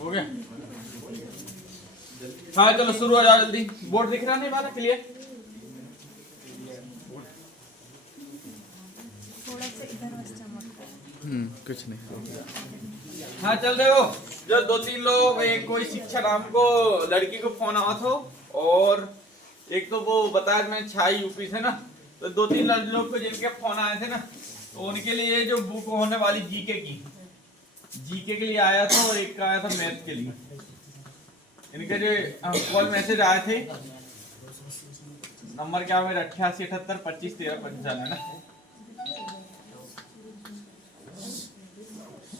हो गया। हाँ चलो शुरू हो जाओ जल्दी। बोर्ड दिख रहा नहीं वाला क्लियर? थोड़ा सा इधर बस चमकता है। कुछ नहीं। हाँ चल रहे हो। जो 2-3 लोग, एक कोई शिक्षा नाम को लड़की को फोन आवा था और एक तो वो बताया मैं छाई यूपी से ना, तो 2-3 लोग को जिनके फोन आए थे ना, तो उनके लिए जो बुक होने वाली जीके के लिए आया था और एक का आया था मैथ के लिए। इनके जो कॉल मैसेज आए थे, नंबर क्या मेरा 8878251355 है ना।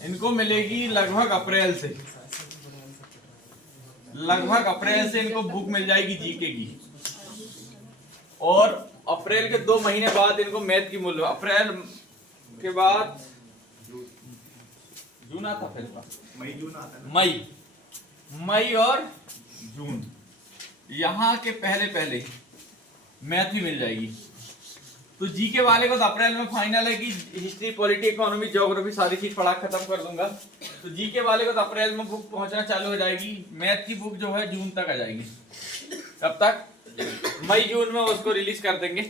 इनको मिलेगी लगभग अप्रैल से इनको बुक मिल जाएगी जीके की, और अप्रैल के 2 महीने बाद इनको मैथ की मूल्य, अप्रैल के बाद जून आता, फिर मई जून आता, मई और जून, यहाँ के पहले मैथ ही मिल जाएगी। तो जीके वाले को तो अप्रैल में फाइनल है कि हिस्ट्री, पॉलिटी, इकोनॉमी, ज्योग्राफी सारी चीज पढ़ा खत्म कर दूंगा। तो जीके वाले को तो अप्रैल में बुक पहुंचना चालू हो जाएगी। मैथ की बुक जो है जून तक आ जाएगी। कब तक? मई जून में उसको रिलीज कर देंगे,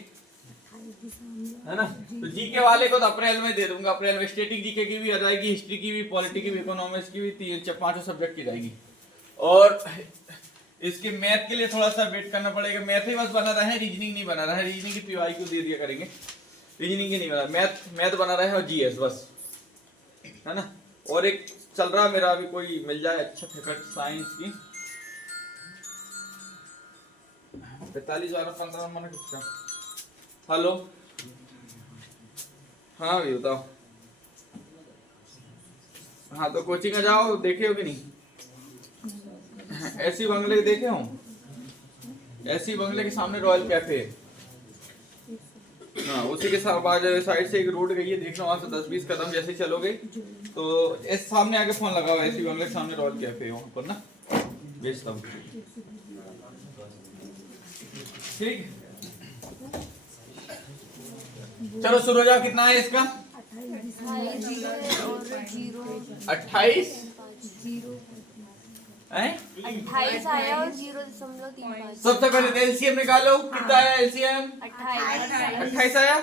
है ना। तो जीके वाले को तो अप्रैल में दे दूंगा। अप्रैल में स्टैटिक जीके की भी आ जाएगी, हिस्ट्री की भी, पॉलिटी की भी, इकोनॉमिक्स की भी, 5 सब्जेक्ट की जाएगी। और इसके मैथ के लिए थोड़ा सा वेट करना पड़ेगा। मैथ ही बस बना रहा है, रीजनिंग नहीं बना रहा है। रीजनिंग की पीवाईक्यू दे दिया करेंगे, रीजनिंग की नहीं बना। मैथ बना रहा है और जीएस बस, है ना। और एक चल रहा मेरा अभी, कोई मिल जाए अच्छा फैकल्ट साइंस की, 45,15 नंबर किसका। हेलो, हाँ भी बताओ। हाँ तो कोचिंग में जाओ, देखे हो कि नहीं? ऐसी बंगले देखे हो? ऐसी बंगले के सामने रॉयल कैफे है। हाँ उसी के साइड से एक रोड गई है, देख लो वहां से 10-20 कदम जैसे चलोगे तो इस सामने आके फोन लगाओ, ऐसी बंगले के सामने रॉयल कैफे है, वहां पर ना बेचता हूँ। ठीक, चलो शुरू हो जाओ। कितना है इसका? 28 आया और 0.35। सबसे पहले एलसीएम निकालो। कितना आया एलसीएम? 28 आया।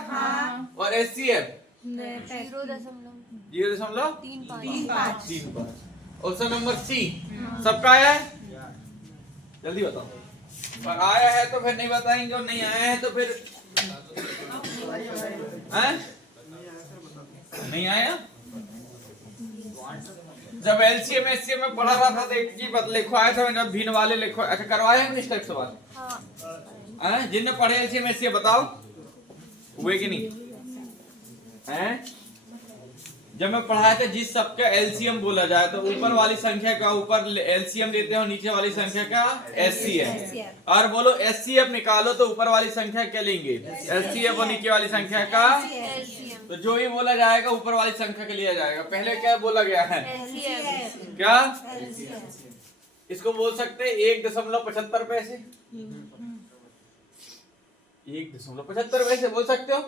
और एचसीएफ 0.35। ऑप्शन नंबर सी सबका आया है। जल्दी बताओ। और आया है तो फिर नहीं बताएंगे, और नहीं आया है तो फिर नहीं आया। जब एलसीएम एचसीएम में पढ़ा रहा था तो एक चीज लिखो आया था, जब भिन्न वाले लिखो। अच्छा करवाए हैं इस टाइप सवाल? हाँ। जिनने पढ़े एलसीएम एचसीएम बताओ हुए कि नहीं? हैं? जब मैं पढ़ाया था जिस सबका एलसीएम बोला जाए तो ऊपर वाली संख्या का ऊपर एलसीएम देते हो, नीचे वाली संख्या का एचसीएफ। और बोलो एचसीएफ निकालो तो ऊपर वाली संख्या क्या लेंगे? एचसीएफ, और नीचे वाली संख्या का। तो जो ही बोला जाएगा ऊपर वाली संख्या के लिया जाएगा। पहले क्या बोला गया है? क्या? इसको बोल सकते हैं 1.75 पैसे। 1.75 पैसे बोल सकते हो।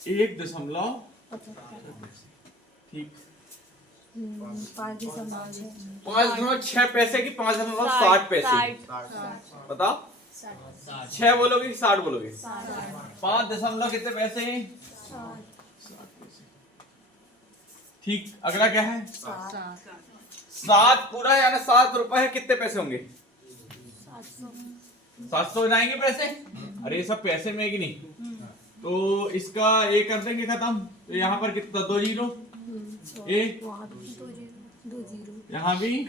1.75 ठीक। 5.6 पैसे की 5.60 पैसे। बताओ 6 बोलोगे कि 60 बोलोगे? 5 दशमलव कितने पैसे? 60। ठीक, अगला क्या है? 7 पूरा यानी 7 रुपए कितने पैसे होंगे? 700 जाएंगे पैसे। अरे ये सब पैसे में है कि नहीं? तो इसका ए कर देंगे खत्म। तो यहाँ पर कितना? 2 जीरो, ए यहाँ भी।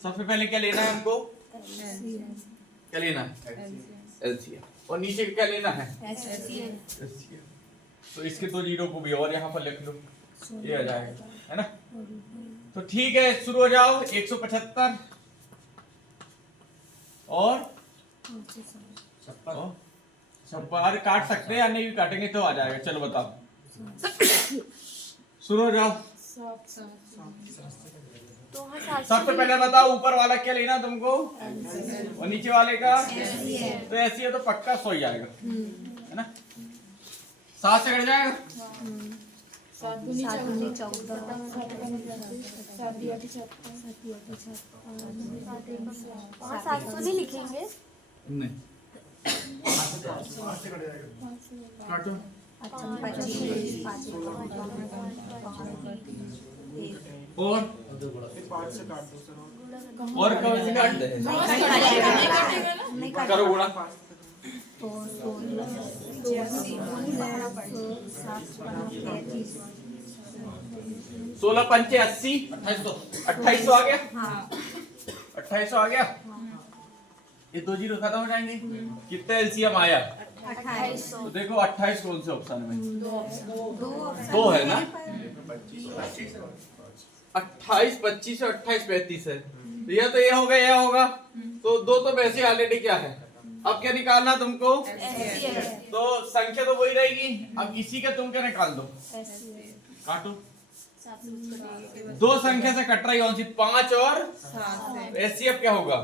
सबसे पहले क्या लेना है हमको? क्या लेना है? एलसीएम। और नीचे क्या लेना है? एचसीएफ। तो इसके 2 जीरो को भी और यहाँ पर लिख लो, ये आ जाएगा, है ना। तो ठीक है शुरू हो जाओ। 175 और 70 काट सकते हैं या नहीं भी काटेंगे तो आ जाएगा। चलो बताओ, शुरू हो जाओ। सबसे पहले बताओ ऊपर वाला क्या लेना तुमको और नीचे वाले का? तो ऐसी है तो पक्का 100 ही आएगा, है ना। 7 से कट जाएगा। सात दूनी 14, 700 नहीं लिखेंगे। नहीं काटो। अच्छा 25, और कौन से काट दे करो गुणा। 16 पंचे 80, 2800 आ गया। 2800 आ गया। ये 2 जीरो खत्म हो जाएंगे। कितना एलसीएम आया? 2800। तो देखो 28 कौन से ऑप्शन में? दो है ना। 28 25 और 28 35 है। तो ये होगा, यह होगा। तो दो तो वैसे ऑलरेडी क्या है। अब क्या निकालना तुमको? तो संख्या तो वही रहेगी। अब इसी का तुम क्या निकाल दो। काटो। दो संख्या से कट रही कौन सी? 5 और 7। क्या होगा?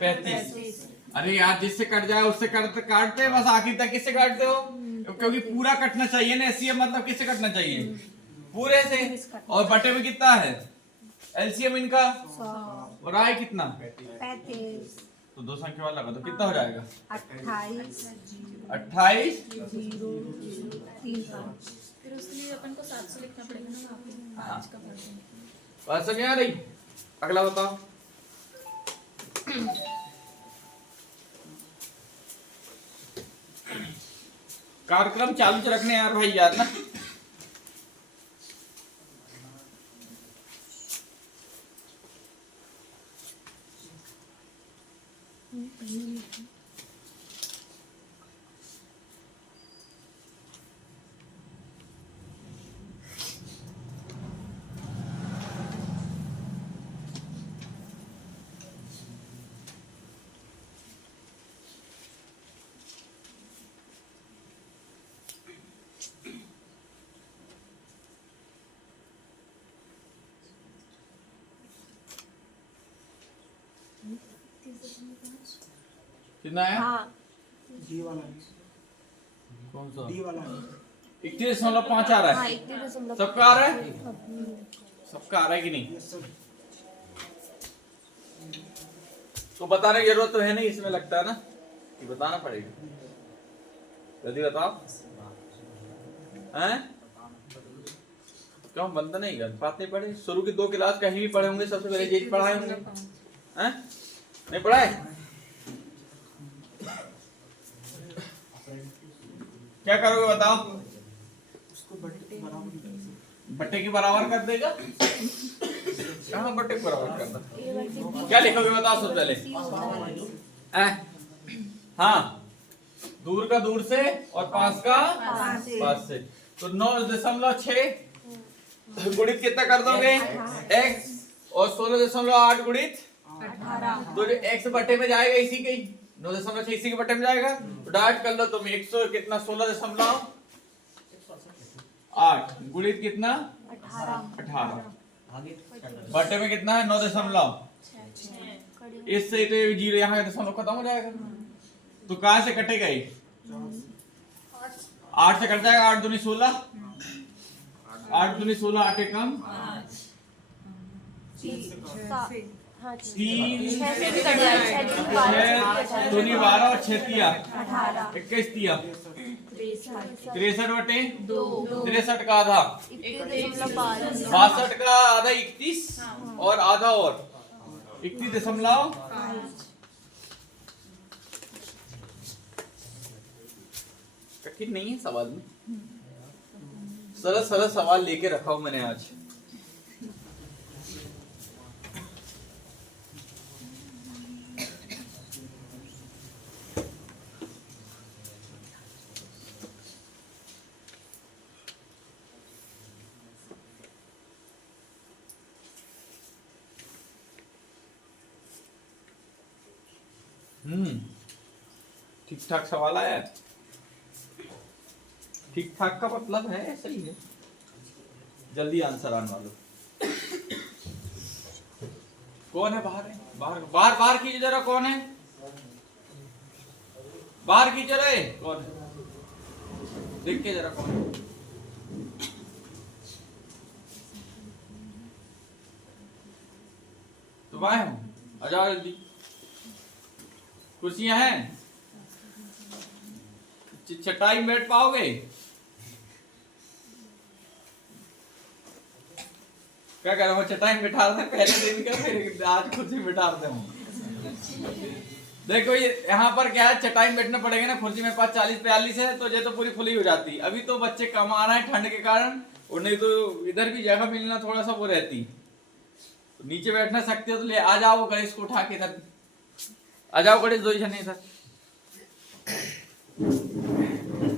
35। अरे यार जिससे कट जाए उससे काटते बस आखिर तक। किससे काटते हो? क्योंकि पूरा कटना चाहिए ना। एससीएफ मतलब किससे कटना चाहिए? पूरे से। और बटे में कितना है एलसीएम इनका? और आए कितना? 35। तो दो संख्या वाला लगा तो कितना हो जाएगा? 28 28 0 3 5। फिर उसके लिए अपन को 700 लिखना पड़ेगा ना। हाँ। 5 का परसेंट। बात समझ आ रही? अगला बताओ। कार्यक्रम चालू रखने यार भाई यार ना। कितना है? हाँ डी वाला कौन सा? डी वाला 31.5 आ रहा हाँ है। 31.5। सबका आ रहा है? सबका आ रहा है कि नहीं? तो बताने की जरूरत तो है नहीं। इसमें लगता है ना कि बताना पड़ेगा। जल्दी बताओ। हैं? क्यों बंद नहीं कर बात नहीं पढ़े? शुरू की 2 क्लास कहीं भी पढ़े होंगे। सबसे पहले जेज पढ़ाए होंगे। हैं? नहीं पढ़ाए? क्या करोगे बताओ? उसको बट्टे के बराबर कर देगा। कहाँ बट्टे के बराबर करना? क्या लिखोगे बताओ सबसे पहले? हाँ दूर का दूर से और पास का पास से। तो 9.6 गुणित कितना कर दोगे? x और 16.8 गुणित 18। तो जो x बटे में जाएगा इसी के 9.6 इसी के बटे में जाएगा। तो डायरेक्ट कर लो तुम 100 कितना 16.8 गुणित कितना 18 बटे में कितना है 9.6। इससे तो जीरो यहाँ का दशमलव खत्म हो जाएगा। तो कहां से कटेगा ये? 8 से कट जाएगा। 8 दूनी 16 8 दूनी 16 8 कम 3 दूनी 12 और 6 तिया 21 तिया 63 बटे 63 का आधा 62 का आधा 31 और आधा और 31.5। कठिन नहीं है सवाल में। सरल सरल सवाल लेके रखा हूं मैंने आज। ठीक ठाक सवाल आया। ठीक ठाक का मतलब है सही है। जल्दी आंसर आने वालों। कौन है बाहर? है बाहर बाहर बाहर कीजिए जरा। कौन है बाहर कीजिए रे? कौन है देख के जरा कौन है? अब आए हो, आ जाओ जल्दी। कुर्सियां हैं, चटाई में बैठ पाओगे? क्या कह रहा हूँ, चटाई में बैठा रहे थे पहले दिन का, फिर आज कुर्सी में बैठा रहे हूँ। देखो ये यहाँ पर क्या है, चटाई में बैठना पड़ेगा ना, कुर्सी मेरे पास 40-42 है तो ये तो पूरी खुली हो जाती। अभी तो बच्चे कम आ रहे हैं ठंड के कारण, और नहीं तो इधर भी जगह मिलना थोड़ा सा वो रहती। तो नीचे बैठना सकते हो तो ले आ जाओ गणेश को उठा के इधर, आ जाओ गणेश, दो जने इधर,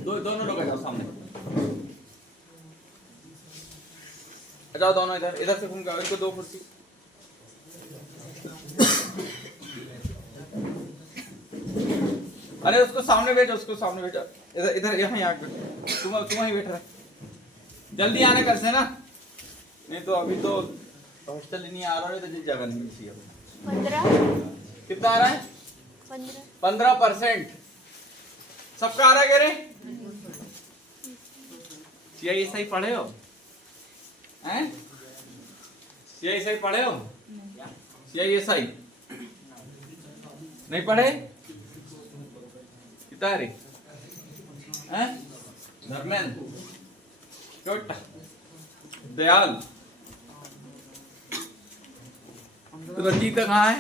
दोनों लोग आ जाओ सामने, आ जाओ दोनों इधर, इधर से घूम के आओ, इनको दो कुर्सी। अरे उसको सामने बैठो, उसको सामने बैठो, इधर इधर यहाँ यहाँ तुम ही बैठ रहे, जल्दी आने कर से ना, नहीं तो अभी तो हॉस्टल नहीं आ रहा है तो जगह नहीं मिलती है। 15 कितना आ रहा है? 15%। सबका आ रहा है कह रहे? CISI पढ़े हो? हैं? CISI पढ़े हो? CISI नहीं पढ़े? कितना रे? हैं? धर्मेंद्र, छोटा, दयाल, तो रंजीत कहाँ है?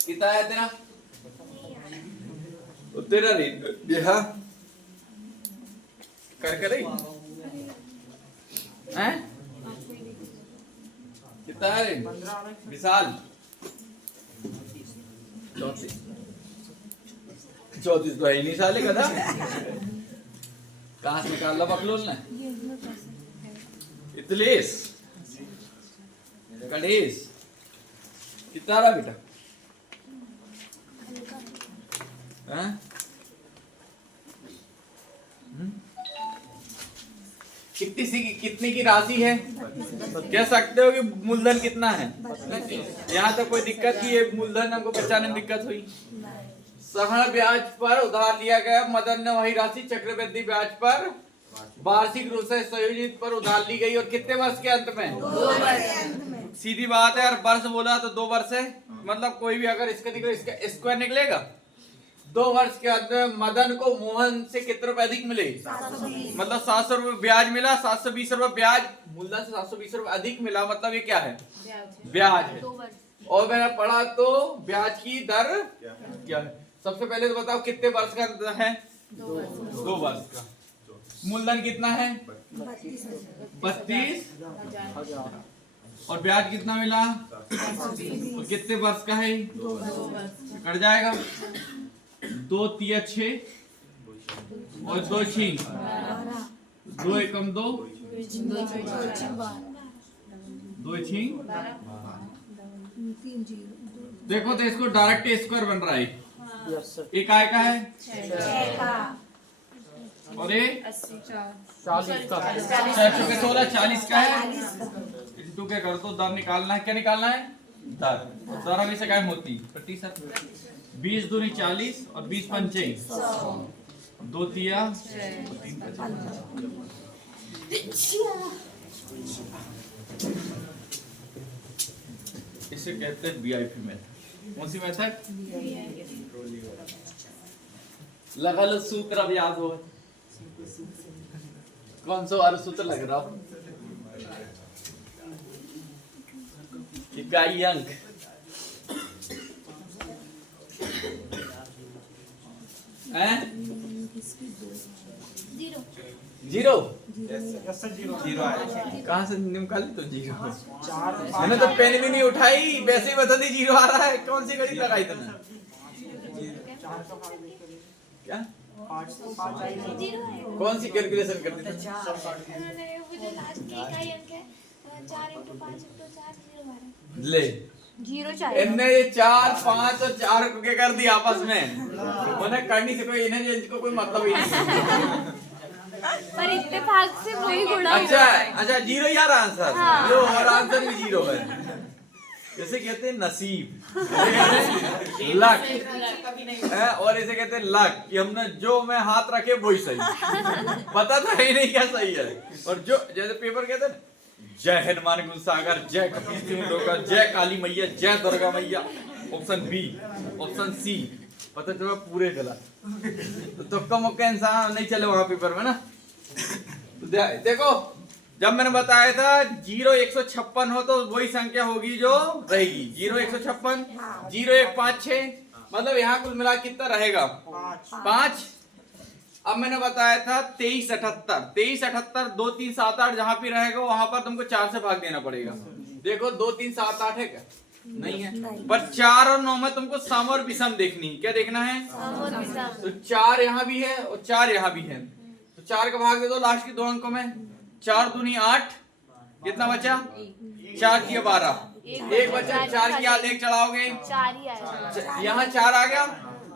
कितना है तेरा? तो तेरा रे बिहा कर करे हैं? कितना है रे? विशाल 34 तो है ही नहीं साले कदा। कहाँ से निकाल ला बकलोल ने? इतलेस गणेश कितना रहा बेटा? हैं? कितनी की राशि है? कह सकते हो कि मूलधन कितना है? यहाँ तो कोई दिक्कत नहीं है, मूलधन हमको पहचानने में दिक्कत हुई। सह ब्याज पर उधार लिया गया मदन ने वही राशि चक्रवृद्धि ब्याज पर वार्षिक रूप से संयोजित पर उधार ली गई, और कितने वर्ष के अंत में? 2 वर्ष के अंत में। सीधी बात है यार, वर्ष बोला तो 2 वर्ष है, मतलब कोई भी अगर इसका निकले इसका स्क्वायर निकलेगा। 2 वर्ष के अंत में मदन को मोहन से कितने रुपए अधिक मिले? 720। मतलब 700 रुपए ब्याज मिला, 720 रुपए ब्याज, मूलधन से 720 रुपए अधिक मिला, मतलब ये क्या है? ब्याज है। 2 वर्ष और मैंने पढ़ा तो ब्याज की दर क्या है? सबसे पहले तो बताओ कितने वर्ष का है? 2 वर्ष का। मूलधन कितना है? 32, और ब्याज कितना मिला? और कितने वर्ष का है? 2 वर्ष। कट जाएगा 2 तिया 6 और 2 6 2 एकम 2 2 6। देखो तो इसको डायरेक्ट स्क्वायर बन रहा है। एक आय का है 6 का और ये 40 का 40 का है। इंटू क्या कर दो, दर निकालना है। क्या निकालना है? दर। दर हमेशा कायम होती प्रतिशत। 20 दूनी 40 और 20 पंचे 2 तिया 3 इसे कहते हैं VIP मेथड। कौन सी मेथड? लगा लो सूत्र, अब याद हो। कौन सा वाला सूत्र लग रहा हो? इकाई अंक हैं? 0 कहाँ से निकाली? तो 0 मैंने तो पेन भी नहीं उठाई, वैसे ही बता दी 0 आ रहा है। कौन सी घड़ी लगाई तुमने? क्या कौन सी कैलकुलेशन करती थी? मुझे लास्ट की इकाई अंक है 4 × 5 × 4 0 12 ले 0 चाहिए। इनने ये 4 5 और 4 को क्या कर दिया आपस में? उन्हें करनी से कोई इन्हें को कोई मतलब ही नहीं। पर इत्तेफाक से वही गुणा अच्छा अच्छा 0 ही आ रहा आंसर। हाँ। लो और आंसर भी 0 है। जैसे कहते हैं नसीब, लक है, और इसे कहते हैं लक कि हमने जो में हाथ रखे वही सही। पता तो है ही नहीं क्या सही है। और जो जैसे पेपर कहते हैं जय हनुमान गुणसागर, जय कपीस तिमिर लोका, जय काली मैया, जय दुर्गा मैया। Option B. ऑप्शन सी पता चला पूरे गलत। तो तुक्का मुक्का इंसान नहीं चले वहां पेपर में ना। तो देखो जब मैंने बताया था 0 156 हो तो वही संख्या होगी जो रहेगी। 0 156, 0 1 5 6, मतलब यहाँ कुल मिला कितना रहेगा 5। अब मैंने बताया था 23 78, 23 78 2 3 7 8 जहां पे रहेगा वहां पर तुमको 4 से भाग देना पड़ेगा। देखो 2 3 7 8 है क्या? नहीं है। पर 4 और 9 में तुमको सम और विषम देखनी है। क्या देखना है? तो 4 यहाँ भी है और 4 यहाँ भी है, तो 4 का भाग दे दो लास्ट के 2 अंकों में। 4 दूनी 8, कितना बचा? 4 की 12, एक बचा। 4 की याद 1 चढ़ाओगे, 4 ही आएगा। यहाँ 4 आ गया,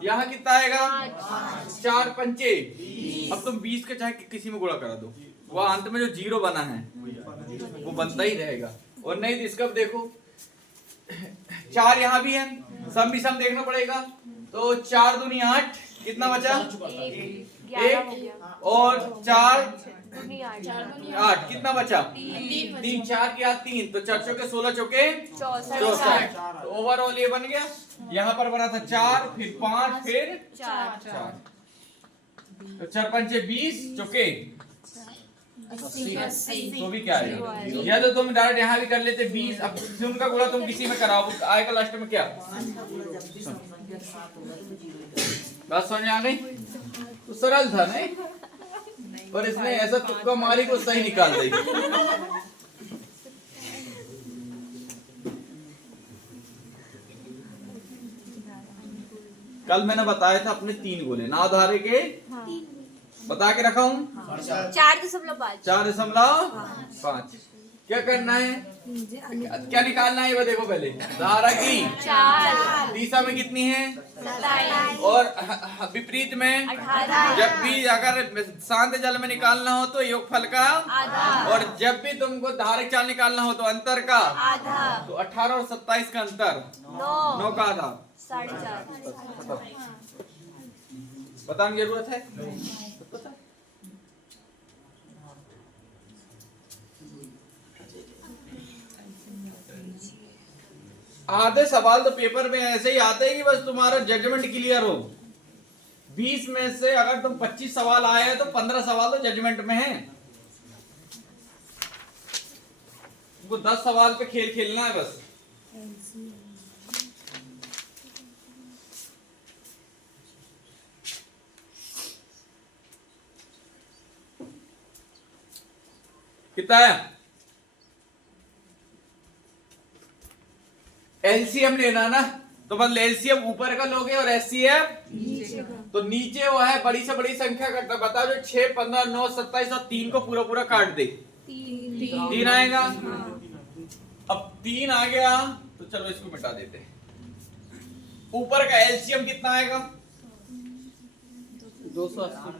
यहाँ कितना आएगा? 4 पंचे। अब तुम 20 के चाहे किसी में गुणा करा दो, वह अंत में जो 0 बना है वो बनता ही रहेगा। और नहीं तो इसका देखो 4 यहाँ भी है, सम भी सम देखना पड़ेगा। तो 4 दूनी 8, कितना बचा? 1 और 4 8, कितना बचा? 3 4 की 3, तो 4 चौके 16 चौके 64। तो ओवरऑल ये बन गया। यहाँ पर बना था 4, फिर 5, फिर 4। तो 4 पंचे 20, चौके 80। तो भी क्या आएगा? या तो तुम डायरेक्ट यहाँ भी कर लेते 20। अब उनका गुणा तुम किसी में कराओ, आएगा लास्ट में क्या? बात समझ आ गई? तो सरल था नहीं, पर इसने ऐसा तुक्का मारी को सही निकाल दी। कल मैंने बताया था अपने 3 गोले नाधारे के, बता के रखा हूँ 4.5। क्या करना है? क्या निकालना है? वो देखो पहले धारा की 4 दिशा में कितनी है 27 और विपरीत में 18। जब भी अगर शांत जल में निकालना हो तो योगफल का आधा, और जब भी तुमको धारक चाल निकालना हो तो अंतर का आधा। तो 18 और 27 का अंतर 9 का आधा 4.5। बताने की जरूरत है? पता है? आधे सवाल तो पेपर में ऐसे ही आते हैं कि बस तुम्हारा जजमेंट क्लियर हो। 20 में से अगर तुम 25 सवाल आए हैं तो 15 सवाल तो जजमेंट में है। तुमको 10 सवाल पे खेल खेलना है बस। कितना है? एलसीएम लेना ना, तो मतलब एलसीएम ऊपर का लोगे और एचसीएफ तो नीचे वो है बड़ी से बड़ी संख्या का। बताओ जो 6 15 9 27 और 3 को पूरा पूरा काट दे, 3 आएगा। अब 3 आ गया तो चलो इसको मिटा देते हैं। ऊपर का एलसीएम कितना आएगा? 280।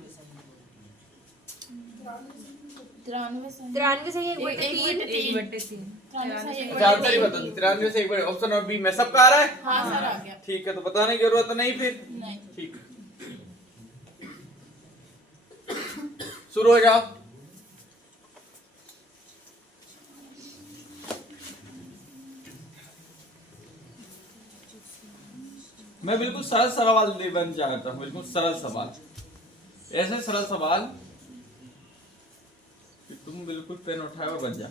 93 से 1/3। आंसर ही बता दो। 93 से 1 ऑप्शन और बी में सबका आ रहा है। हाँ सर आ गया। ठीक है, तो बताने की जरूरत नहीं फिर। नहीं। ठीक, शुरू हो जाओ। मैं बिल्कुल सरल सवाल बन चाहता हूँ, बिल्कुल सरल सवाल, ऐसे सरल सवाल कि तुम बिल्कुल पेन उठाए और बन जा।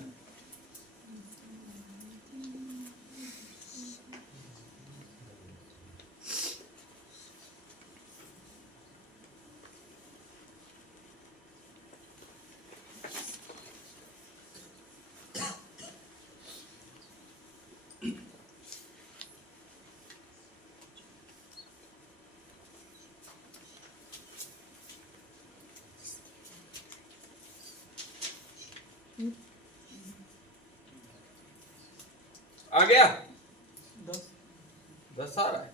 आ गया? 10 आ रहा है।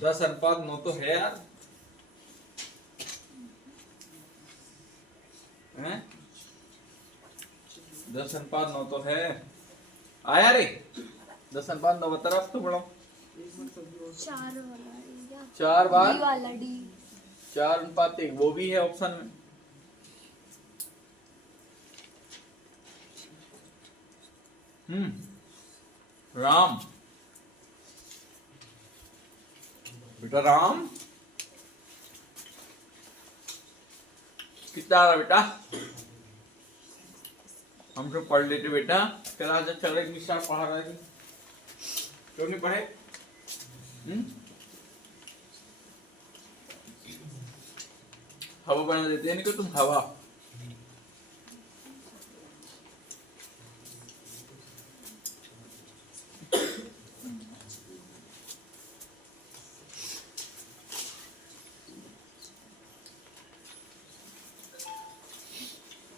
10:9 तो है यार, हैं? 10:9 तो है। आया रे? 10:9 तरफ तो बढ़ो। 4 बार 4:1 वो भी है ऑप्शन में। राम, बेटा राम कितना आ रहा बेटा? हम तो पढ़ लेते बेटा। क्लास जब चल रही मिस्टर पढ़ा रहा है, क्यों नहीं पढ़े? हवा बना देते हैं नहीं, तुम हवा।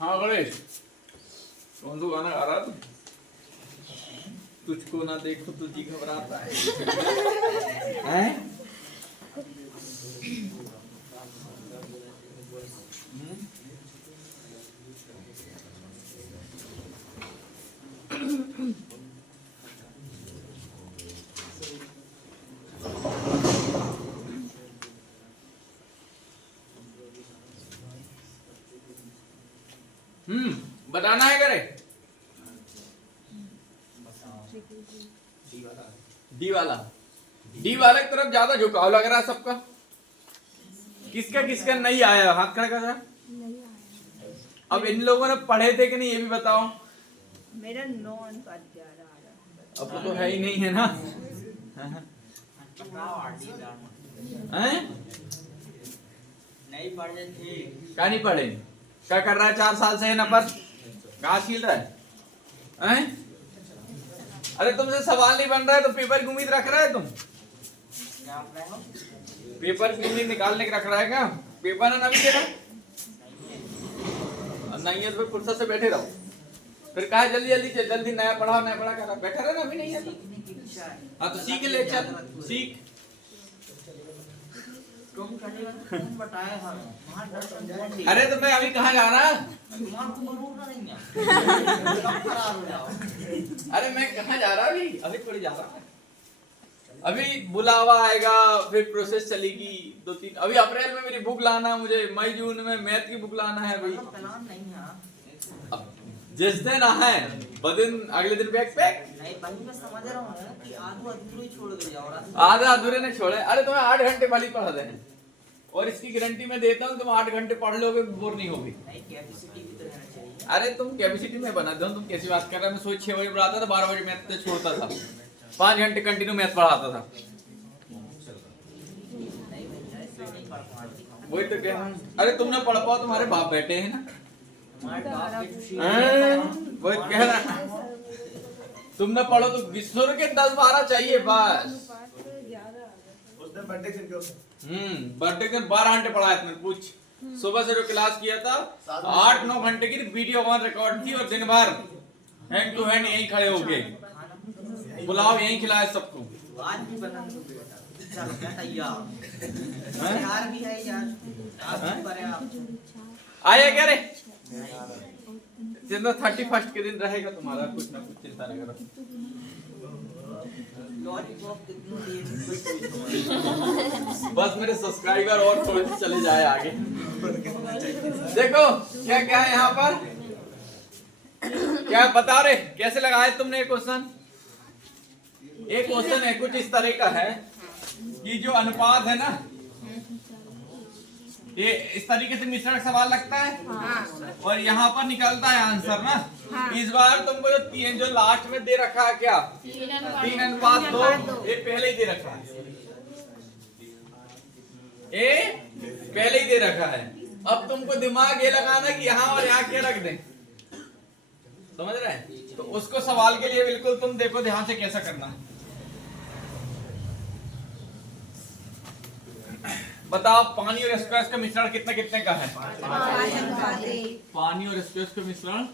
हाँ गणेश, कौन सा गाना गा रहा तू? तुझको ना देखो तुझी घबराता है। हैं? बताना है करे डी वाला की तरफ ज्यादा झुकाव लग रहा है सबका। किसका किसका नहीं आया? हाथ खड़ा कर। अब इन लोगों ने पढ़े थे कि नहीं ये भी बताओ। मेरा 9 अंक जा रहा अब तो है ही नहीं है ना। हैं? नहीं पढ़े थे। क्या नहीं पढ़े? क्या कर रहा है 4 साल से? ना पर घास छील रहा है? हैं? अरे तुमसे सवाल नहीं बन रहा है तो पेपर की उम्मीद रख रहा है तुम? पेपर की उम्मीद निकालने के रख रहा है क्या? पेपर है ना भी तेरा? नहीं है तो फुर्सत से बैठे रहो। फिर कहा जल्दी जल्दी जल्दी नया पढ़ा कर बैठा रहे ना। अभी नहीं है तो हाँ तो सीख ले, चल सीख। अरे तो मैं अभी कहाँ जा रहा? अरे मैं कहाँ जा रहा? अभी थोड़ी जा रहा। अभी बुलावा आएगा, फिर प्रोसेस चलेगी 2-3। अभी अप्रैल में मेरी बुक लाना, मुझे मई जून में मैथ की बुक लाना है भाई। जिस दिन है बदिन अगले दिन बैग पैक। नहीं भाई मैं समझ रहा हूँ कि आधे अधूरे छोड़ दे जाओ। आधे अधूरे नहीं छोड़े। अरे तुम्हें 8 घंटे वाली पढ़ा दे और इसकी गारंटी मैं देता हूँ तुम 8 घंटे पढ़ लोगे, बोर नहीं होगी। अरे तुम कैपेसिटी में बना दो। तुम कैसी बात कर रहे हो? मैं सोच 6 बजे पढ़ाता था, 12 बजे मैथ छोड़ता था, 5 घंटे कंटिन्यू मैथ पढ़ाता था। वही तो कह रहा हूँ। अरे तुम ना पढ़ पाओ, तुम्हारे बाप बैठे हैं ना। वही कह रहा, तुम ना पढ़ो तो विश्व के 10-12 चाहिए बस। बर्थडे के 12 घंटे पढ़ाया था। पूछ, सुबह से जो क्लास किया था 8-9 घंटे की वीडियो ऑन रिकॉर्ड थी और दिन भर हैंड टू हैंड यहीं खड़े होके पुलाव यहीं खिलाया सबको। आज भी बना दो बेटा, चल तैयार। यार भी है यार, आज पर आप आया क्या रे? चलो 31 के दिन रहेगा तुम्हारा, कुछ ना कुछ चिंता नहीं करो। बस मेरे सब्सक्राइबर और थोड़े से चले जाए आगे। देखो क्या क्या है यहाँ पर, क्या बता रहे? कैसे लगाया तुमने ये क्वेश्चन? एक क्वेश्चन है कुछ इस तरह का है कि जो अनुपात है ना, ये इस तरीके से मिश्रण सवाल लगता है। हाँ। और यहाँ पर निकलता है आंसर ना। हाँ। इस बार तुमको जो लास्ट में दे रखा है क्या, 3:2, ये पहले ही दे रखा है, ये पहले ही दे रखा है। अब तुमको दिमाग ये लगाना कि यहाँ और यहाँ क्या रख दें, समझ रहे हैं? तो उसको सवाल के लिए बिल्कुल तुम देखो ध्यान से कैसा करना है। बताओ पानी और स्क्वैश का मिश्रण कितने कितने का है? पानी और स्क्वैश का मिश्रण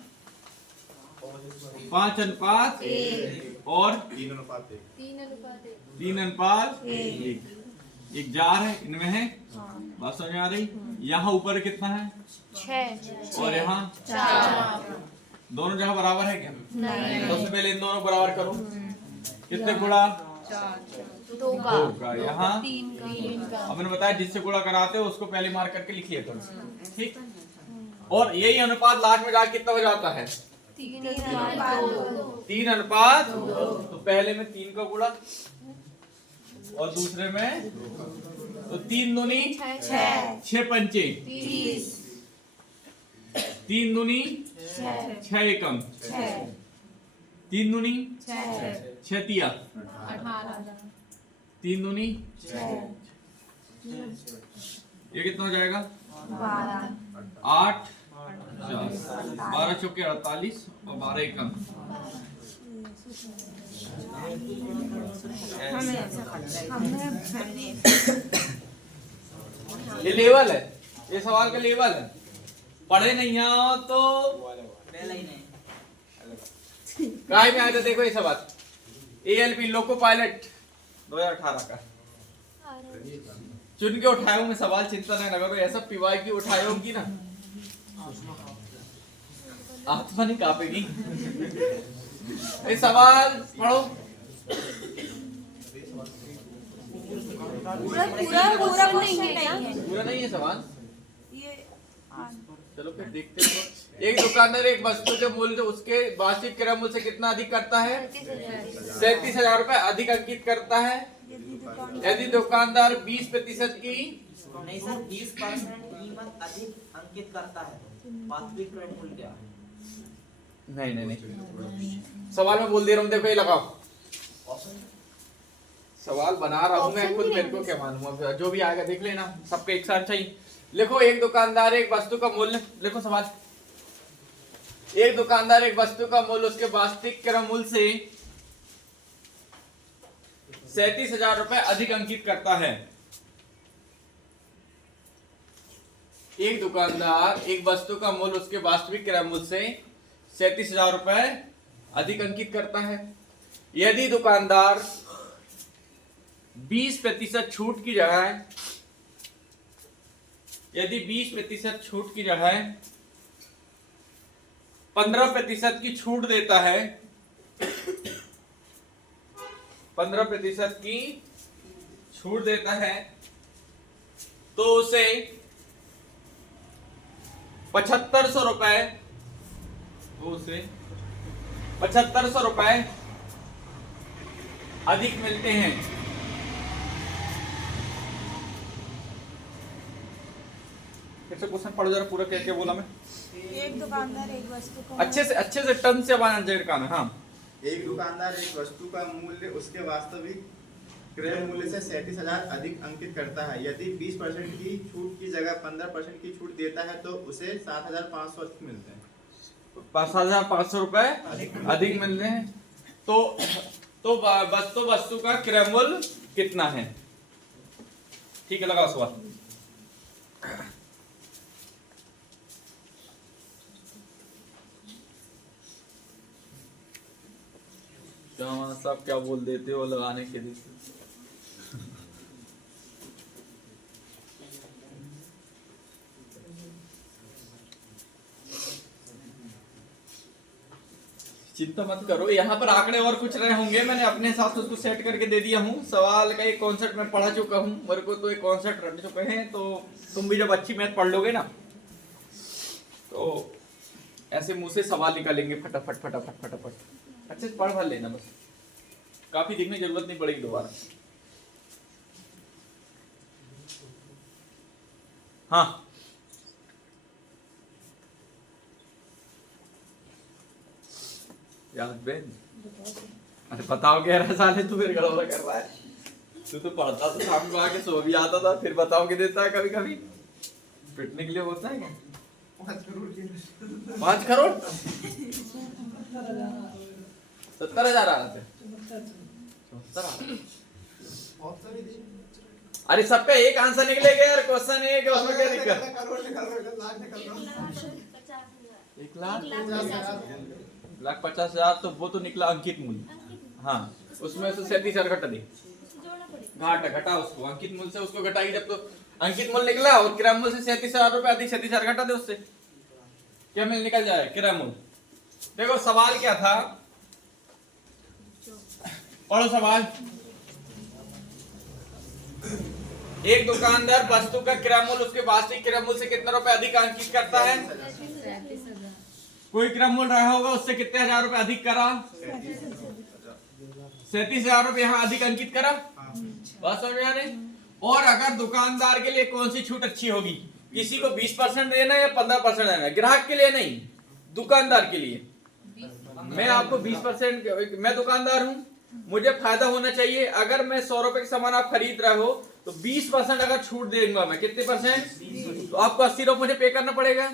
5:1 और 3:1। एक जार है, इनमें है, बात समझ में आ रही? यहाँ ऊपर कितना है? 6 और यहाँ 4। दोनों जगह बराबर है क्या? नहीं। सबसे पहले इन दोनों बराबर करो। कितने गुणा? 2 का। यहाँ 3 का। अब मैंने बताया जिससे गुणा कराते हो उसको पहले मार्क करके लिख लिया करो, ठीक? और यही अनुपात लास्ट में जाके कितना हो जाता है? 3 अनुपात तो पहले में 3 का गुणा और दूसरे में तो 3 दूनी 6 पंचे 3 दूनी 6 एकम 3 दूनी 6 तिया 3 दूनी ये कितना हो जाएगा 8 12 चौके 48 और 12 एकम ये लेवल है, ये सवाल का लेवल है। पढ़े नहीं आओ तो पहले ही नहीं काय में आया था। देखो ये सवाल ALP लोको पायलट 2018 का चुन के उठाए हूँ मैं सवाल, चिंता नहीं लगा। ऐसा पिवाई की उठाए होगी ना आत्मा नहीं कांपेगी। ये सवाल पढ़ो पूरा नहीं है सवाल। चलो फिर देखते हैं। एक दुकानदार एक वस्तु के मूल्य उसके वार्षिक क्रय मूल्य से कितना अधिक करता है 37,000 रुपए अधिक अंकित करता है यदि दुकानदार 20% की नहीं सर 20% कीमत अधिक अंकित करता है। वास्तविक क्रय मूल्य क्या है? नहीं सवाल में बोल दे रहा हूँ। देखो ये लगाओ सवाल बना रहा हूँ मैं खुद, मेरे को क्या मालूम। अब जो भी आएगा देख लेना, सबके एक साथ चाहिए। लिखो एक दुकानदार एक वस्तु का मूल्य, लिखो सवाल। एक दुकानदार एक वस्तु का मूल्य उसके वास्तविक क्रय मूल्य से 37,000 रुपए अधिक अंकित करता है। एक दुकानदार एक वस्तु का मूल्य उसके वास्तविक क्रय मूल्य से 37,000 रुपए अधिक अंकित करता है यदि दुकानदार 20% छूट की जगह 15% की छूट देता है 15% की छूट देता है तो उसे 7,500 रुपए अधिक मिलते हैं। फिर से क्वेश्चन पढ़ो जरा पूरा, क्या क्या बोला मैं। एक दुकानदार एक वस्तु को अच्छे से टन से आवाज का है। हाँ, एक दुकानदार एक वस्तु का मूल्य उसके वास्तविक क्रय मूल्य से 37,000 अधिक अंकित करता है यदि 20% की छूट की जगह 15% की छूट देता है तो उसे 7,500 अधिक मिलते हैं। 7,500 रुपए अधिक मिलते हैं। तो वस्तु का क्रय मूल्य कितना है? ठीक है, लगाओ सवाल। साहब क्या बोल देते हो लगाने के लिए। चिंता मत करो, यहाँ पर आंकड़े और कुछ रहे होंगे, मैंने अपने हिसाब से उसको सेट करके दे दिया हूँ। सवाल का एक कॉन्सेप्ट मैं पढ़ा चुका हूँ, मेरे को तो एक कॉन्सेप्ट रट चुके हैं। तो तुम भी जब अच्छी मैथ पढ़ लोगे ना तो ऐसे मुंह से सवाल निकालेंगे फटाफट फटाफट फटाफट। अच्छे से पढ़ भर लेना, बस काफी देखने की जरूरत नहीं पड़ेगी दोबारा। हाँ, याद बेन, अरे बताओ कह रहा साले तू, फिर गड़बड़ कर रहा है। तू तो पढ़ता तो शाम को आके सो भी आता था, फिर बताओ के देता है कभी कभी। पिटने के लिए होता है क्या? 5 करोड़ 70,000 आ रहे थे। अरे सबका एक आंसर निकलेगा यार, क्वेश्चन एक है, उसमें क्या दिक्कत? 1,50,000 तो वो तो निकला अंकित मूल्य। हाँ, उसमें से 37,000 घटा दे, घटा उसको अंकित मूल्य से उसको घटाई। जब तो अंकित मूल्य निकला और क्रय मूल्य से 37,000 रुपए अधिक 37,000 घटा दे, उससे क्या मिल निकल जाए क्रय मूल्य। देखो सवाल क्या था, पढ़ो सवाल। एक दुकानदार वस्तु का क्रय मूल्य उसके वास्तविक क्रय मूल्य से कितना रुपए अधिक अंकित करता है? कोई क्रम मूल्य रहा होगा उससे कितने हजार रुपए अधिक करा? 37,000 रुपए यहाँ अधिक अंकित करा। बात समझ में आ रही? और अगर दुकानदार के लिए कौन सी छूट अच्छी होगी? किसी को 20% देना है या 15% देना है? ग्राहक के लिए नहीं, दुकानदार के लिए। मैं आपको 20%, मैं दुकानदार हूं, मुझे फायदा होना चाहिए। अगर मैं 100 रुपए का सामान आप खरीद रहे हो तो 20% अगर छूट देगा मैं, कितने परसेंट? तो आपको 80 रुपए मुझे पे करना पड़ेगा।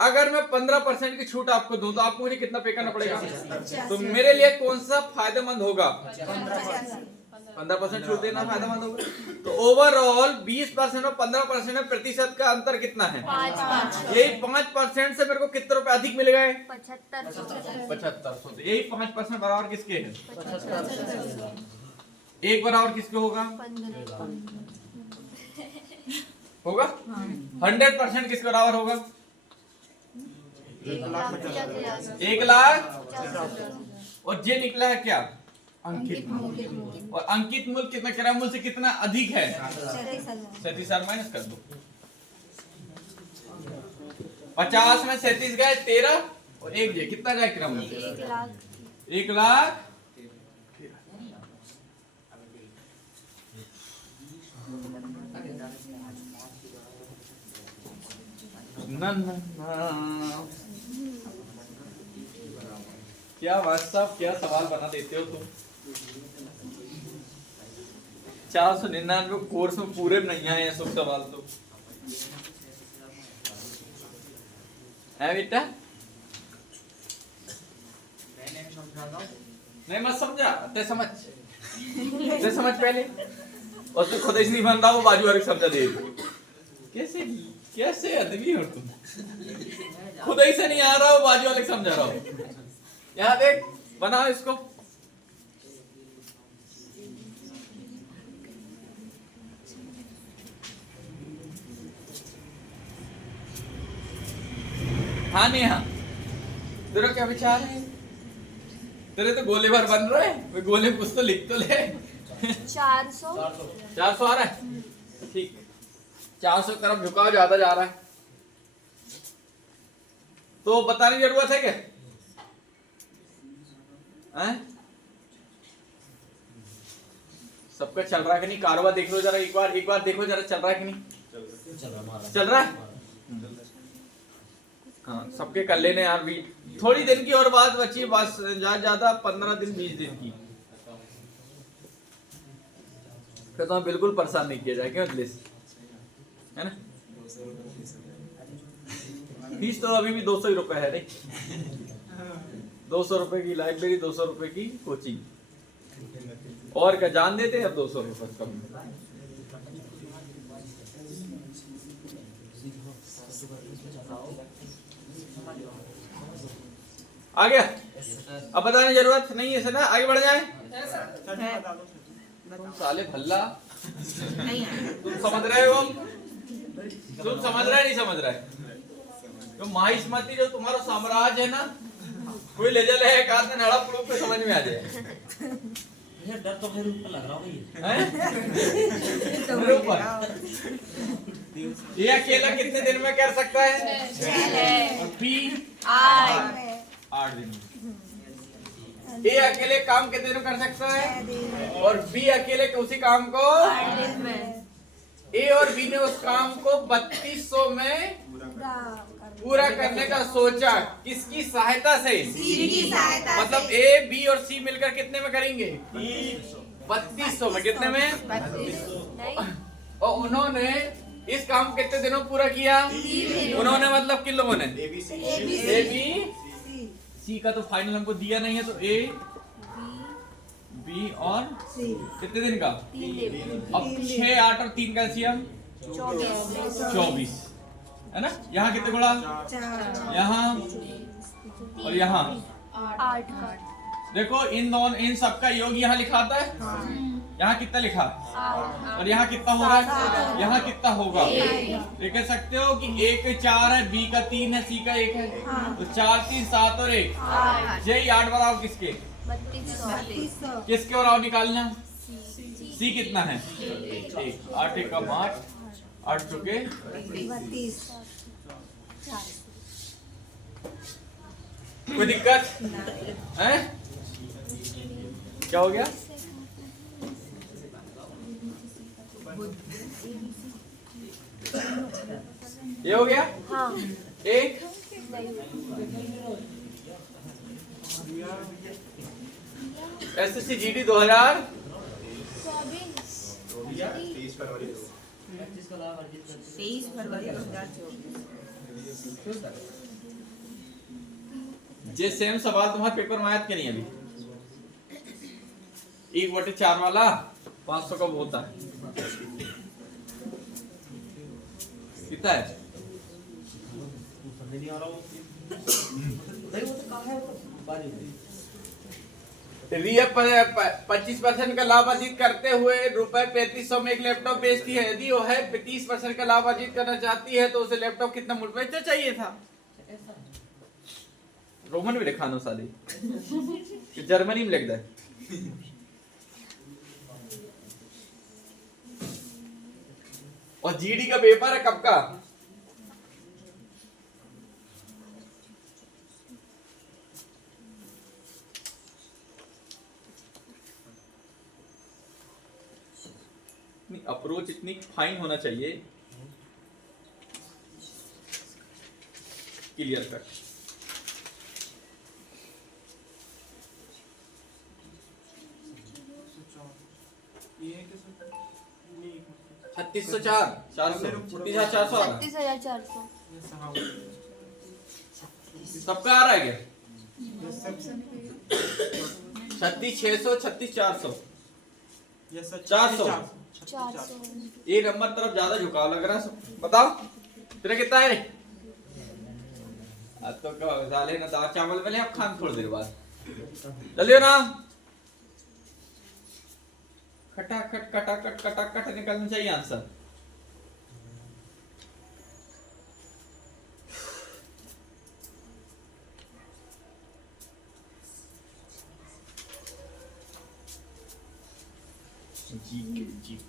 अगर मैं 15% की छूट आपको दूं तो आपको मुझे कितना पे करना पड़ेगा? तो मेरे लिए कौन सा फायदेमंद होगा? 15% छूट देना फायदेमंद होगा। तो ओवरऑल 20% और 15% में प्रतिशत का अंतर कितना है? 5। यही 5% से मेरे को कितने रुपए अधिक मिल गए? 75। तो यही 5% बराबर किसके है? 75। एक बराबर किसके होगा? 100% किसके बराबर होगा? 1,50,000। और ये निकला है क्या? अंकित मूल्य। और अंकित मूल्य कितना, क्रय मूल्य से कितना अधिक है? 37,000 माइनस कर दो। 50 में 37 गए 13 और 1 जे कितना जाए क्रय मूल्य? 1,00,000। क्या बात साहब, क्या सवाल बना देते हो तुम। 499 कोर्स में पूरे नहीं आए हैं सब सवाल तो है बेटा। नहीं मत समझा, ते समझ पहले, और तू खुद ही नहीं बन रहा, वो बाजू वाले समझा दे। कैसे आदमी हो तुम, खुद ही से नहीं आ रहा हो, बाजू वाले समझा रहा हो। यहाँ देख, बनाओ इसको। हाँ नहीं हाँ, तेरा क्या विचार है? तेरे तो गोले भर बन रहे हैं, गोले कुछ तो लिख तो ले। 400 आ रहा है, ठीक। 400 तरफ झुकाव ज्यादा जा रहा है तो बताने की जरूरत है क्या? सबका चल रहा है कि नहीं? कारोबार देख लो जरा, एक बार देखो जरा, चल रहा है कि नहीं? चल रहा है। हाँ, सबके कर लेने यार भी। थोड़ी दिन की और बात बची है, बस ज्यादा 15 दिन 20 दिन की, फिर तो बिल्कुल परेशान नहीं किया जाएगा, है ना? फीस तो अभी भी 200 ही रुपए है रे। 200 रुपए की लाइब्रेरी, 200 रुपए की कोचिंग, और क्या जान देते हैं अब 200 रुपए कम। आ गया? अब बताने की जरूरत नहीं है ना, आगे बढ़ जाए। तुम साले भल्ला, तुम समझ रहे हो? तुम समझ रहे नहीं समझ रहे? तो माहिष्मती जो तुम्हारा साम्राज्य है ना, कोई ले चले एक आध दिन हड़प लोग पे समझ में आ जाए। डर तो मेरे ऊपर लग रहा है। ये अकेला कितने दिन में कर सकता है? 8 दिन में। ए अकेले काम कितने दिन में कर सकता है? और बी अकेले उसी काम को 8 दिन में। ए और बी ने उस काम को 3200 में पूरा करने का सोचा। किसकी सहायता से? सी की सहायता। मतलब ए बी और सी मिलकर कितने में करेंगे? 3200 में। कितने में? 3200। और उन्होंने इस काम कितने दिनों में पूरा किया? उन्होंने मतलब किन लोगों ने? ए बी सी का तो फाइनल हमको दिया नहीं है, तो ए बी और सी कितने दिन का? 3 दिन। अब 6, 8 और 3 कैल्शियम 24 है ना? यहाँ कितने गुणा? यहाँ और यहाँ 8। देखो इन सबका योग यहाँ लिखा आता है। यहाँ कितना लिखा? और यहाँ कितना हो रहा है? यहाँ कितना होगा? ये कह सकते हो कि ए का 4 है, बी का 3 है, सी का 1 है, तो 4, 3, 7 और 1, यही 8 बराबर किसके? 3200। किसके बराबर निकालना? सी कितना है? 1। 8 एकम 8, 8 चुके 32। कोई दिक्कत है? क्या हो गया? ये हो गया हाँ एक SSC GD 2024 23 फरवरी 23 फरवरी 2024। जे सेम सवाल तुम्हारे पेपर में आया कि नहीं अभी? 1/4 वाला 500 का होता है कितना है? रिया 25% का लाभ अर्जित करते हुए रुपए 3500 में एक लैपटॉप बेचती है। यदि वो है 30% का लाभ अर्जित करना चाहती है तो उसे लैपटॉप कितना मूल्य में चाहिए था? रोमन में लिखा नो साली जर्मनी में लिख दे। और जीडी का पेपर है कब का? अप्रोच इतनी फाइन होना चाहिए, क्लियर कट। छत्तीस सौ 400 36,400 सबका आ रहा है क्या? 36,600 36,400 400 ये नंबर तरफ ज्यादा झुकाव लग रहा है। बताओ तेरा कितना है? आज तो साले ना दाल चावल मिले अब खान थोड़ी देर बाद चलिए ना। खटाखट कटाकट कटाकट निकलना चाहिए आंसर।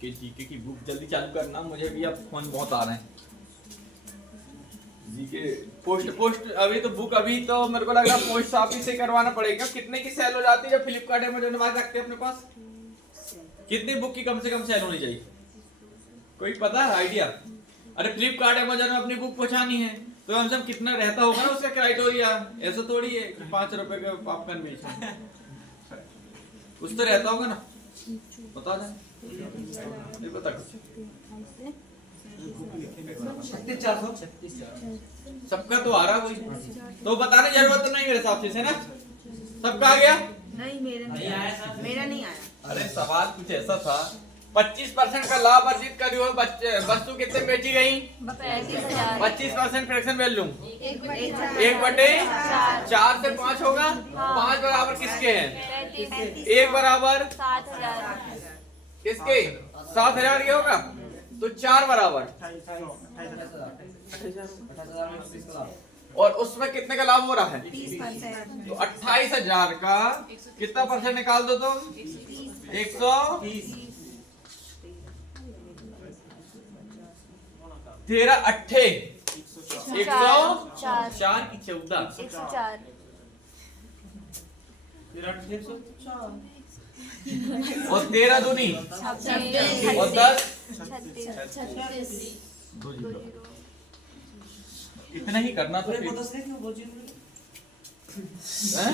जीके की बुक जल्दी चालू करना, मुझे भी अब फोन बहुत आ रहे हैं। जीके पोस्ट अभी तो बुक अभी तो मेरे को लग रहा है पोस्ट ऑफिस से करवाना पड़ेगा। कितने की सेल हो जाती है जब फ्लिपकार्ट अमेज़न में रखते हैं अपने पास? कितनी बुक की कम से कम सेल होनी चाहिए? कोई पता है आइडिया? अरे फ्लिपकार्ट अमेज़न में अपनी बुक पहुंचानी है तो कम से कम कितना रहता होगा ना उसका क्राइटेरिया। ऐसा थोड़ी है 5 रुपए का पॉपकॉर्न बेचना, कुछ तो रहता होगा ना। बता दे नहीं पता कुछ। 36,400 सबका तो आ रहा कोई तो बताने जरूरत तो नहीं मेरे हिसाब से ना। सबका आ गया? नहीं मेरा नहीं आया, मेरा नहीं आया। अरे सवाल कुछ ऐसा था 25% का लाभ अर्जित करी हुई वस्तु कितने बेची गई? 25% फ्रैक्शन वैल्यू 1/4 से 5 होगा। 5 बराबर किसके हैं? 1 बराबर 7,000 किसके? 7,000 के होगा तो 4 बराबर। और उसमें कितने का लाभ हो रहा है? 30%। तो 28,000 का कितना परसेंट निकाल दो तुम? 130 13 अट्ठे 104 की 14 104 और 13 दूनी 26 और 10 36 इतना ही करना तो फिर हैं?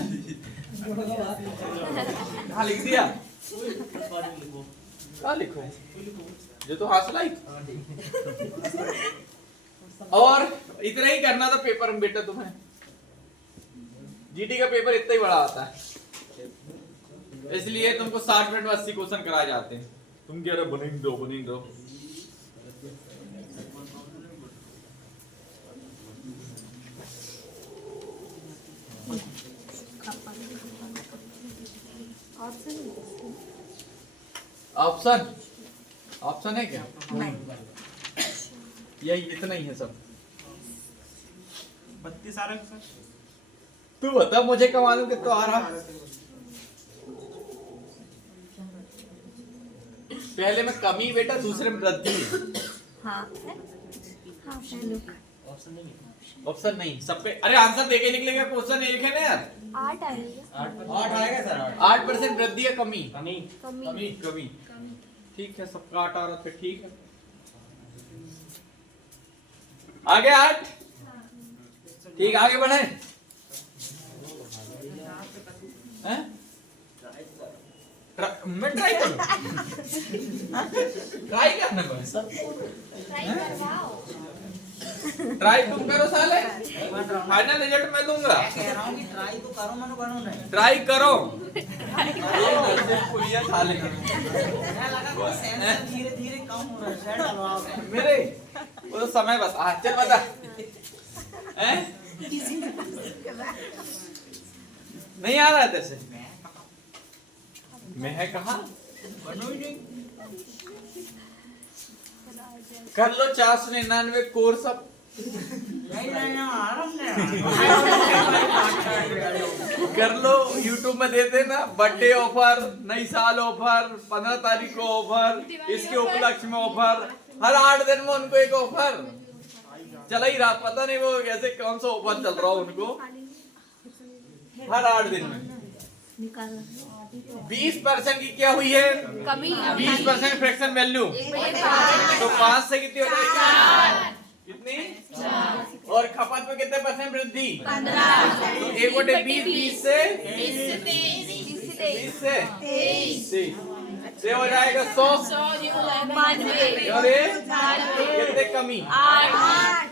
हाँ लिख दिया। क्या लिखो जो तो हासिल आई। और इतना ही करना था पेपर में बेटा तुम्हें। जीटी का पेपर इतना ही बड़ा आता है इसलिए तुमको 60 मिनट में 80 क्वेश्चन कराए जाते हैं। तुम कह रहे बनेंगे दो ऑप्शन है क्या? यही इतना ही है सब। 32 आ रहा है सर। तू बता मुझे क्या मालूम कितना आ रहा। पहले में कमी बेटा दूसरे में वृद्धि। हाँ हाँ चलो ऑप्शन नहीं है। ऑप्शन नहीं सब पे। अरे आंसर देके निकलेगा, क्वेश्चन एक है ना यार। 8 आएगा। 8 आएगा सर। 8% वृद्धि है कमी? कमी। कमी। कमी। ठीक है, सबका 8 आ रहा था, ठीक है। आगे 8, ठीक, आगे बढ़े। मैं ट्राई करूं? ट्राई करना पड़े सब। ट्राई करवाओ। ट्राई तुम करो साले, फाइनल रिजल्ट मैं दूंगा। कह रहा हूँ कि ट्राई तो करो, मनो करो नहीं। ट्राई करो। पुलिया साले मुझे लगा कि सेंसर धीरे-धीरे कम हो रहा है, शेड डलवाओ मेरे वो तो समय बस। चल बता। हैं? नहीं आ रहा है तेरे से? मैं है कहा? कर लो 499 कोर्स अब। कर लो, यूट्यूब में देते ना बर्थडे ऑफर, नई साल ऑफर, 15 तारीख को ऑफर, इसके उपलक्ष्य में ऑफर, हर 8 दिन में उनको एक ऑफर चला ही रहा। पता नहीं वो कैसे कौन सा ऑफर चल रहा उनको, हर 8 दिन में। 20% की क्या हुई है कमी। 20% फ्रैक्शन वैल्यू, तो 5 से कितनी हो जाएगी? कितनी? और खपत में कितने % वृद्धि? 15। तो 1 बटे 20, 20 से 20 से 23 से हो जाएगा 100। 92। और ये कितने कमी? 8।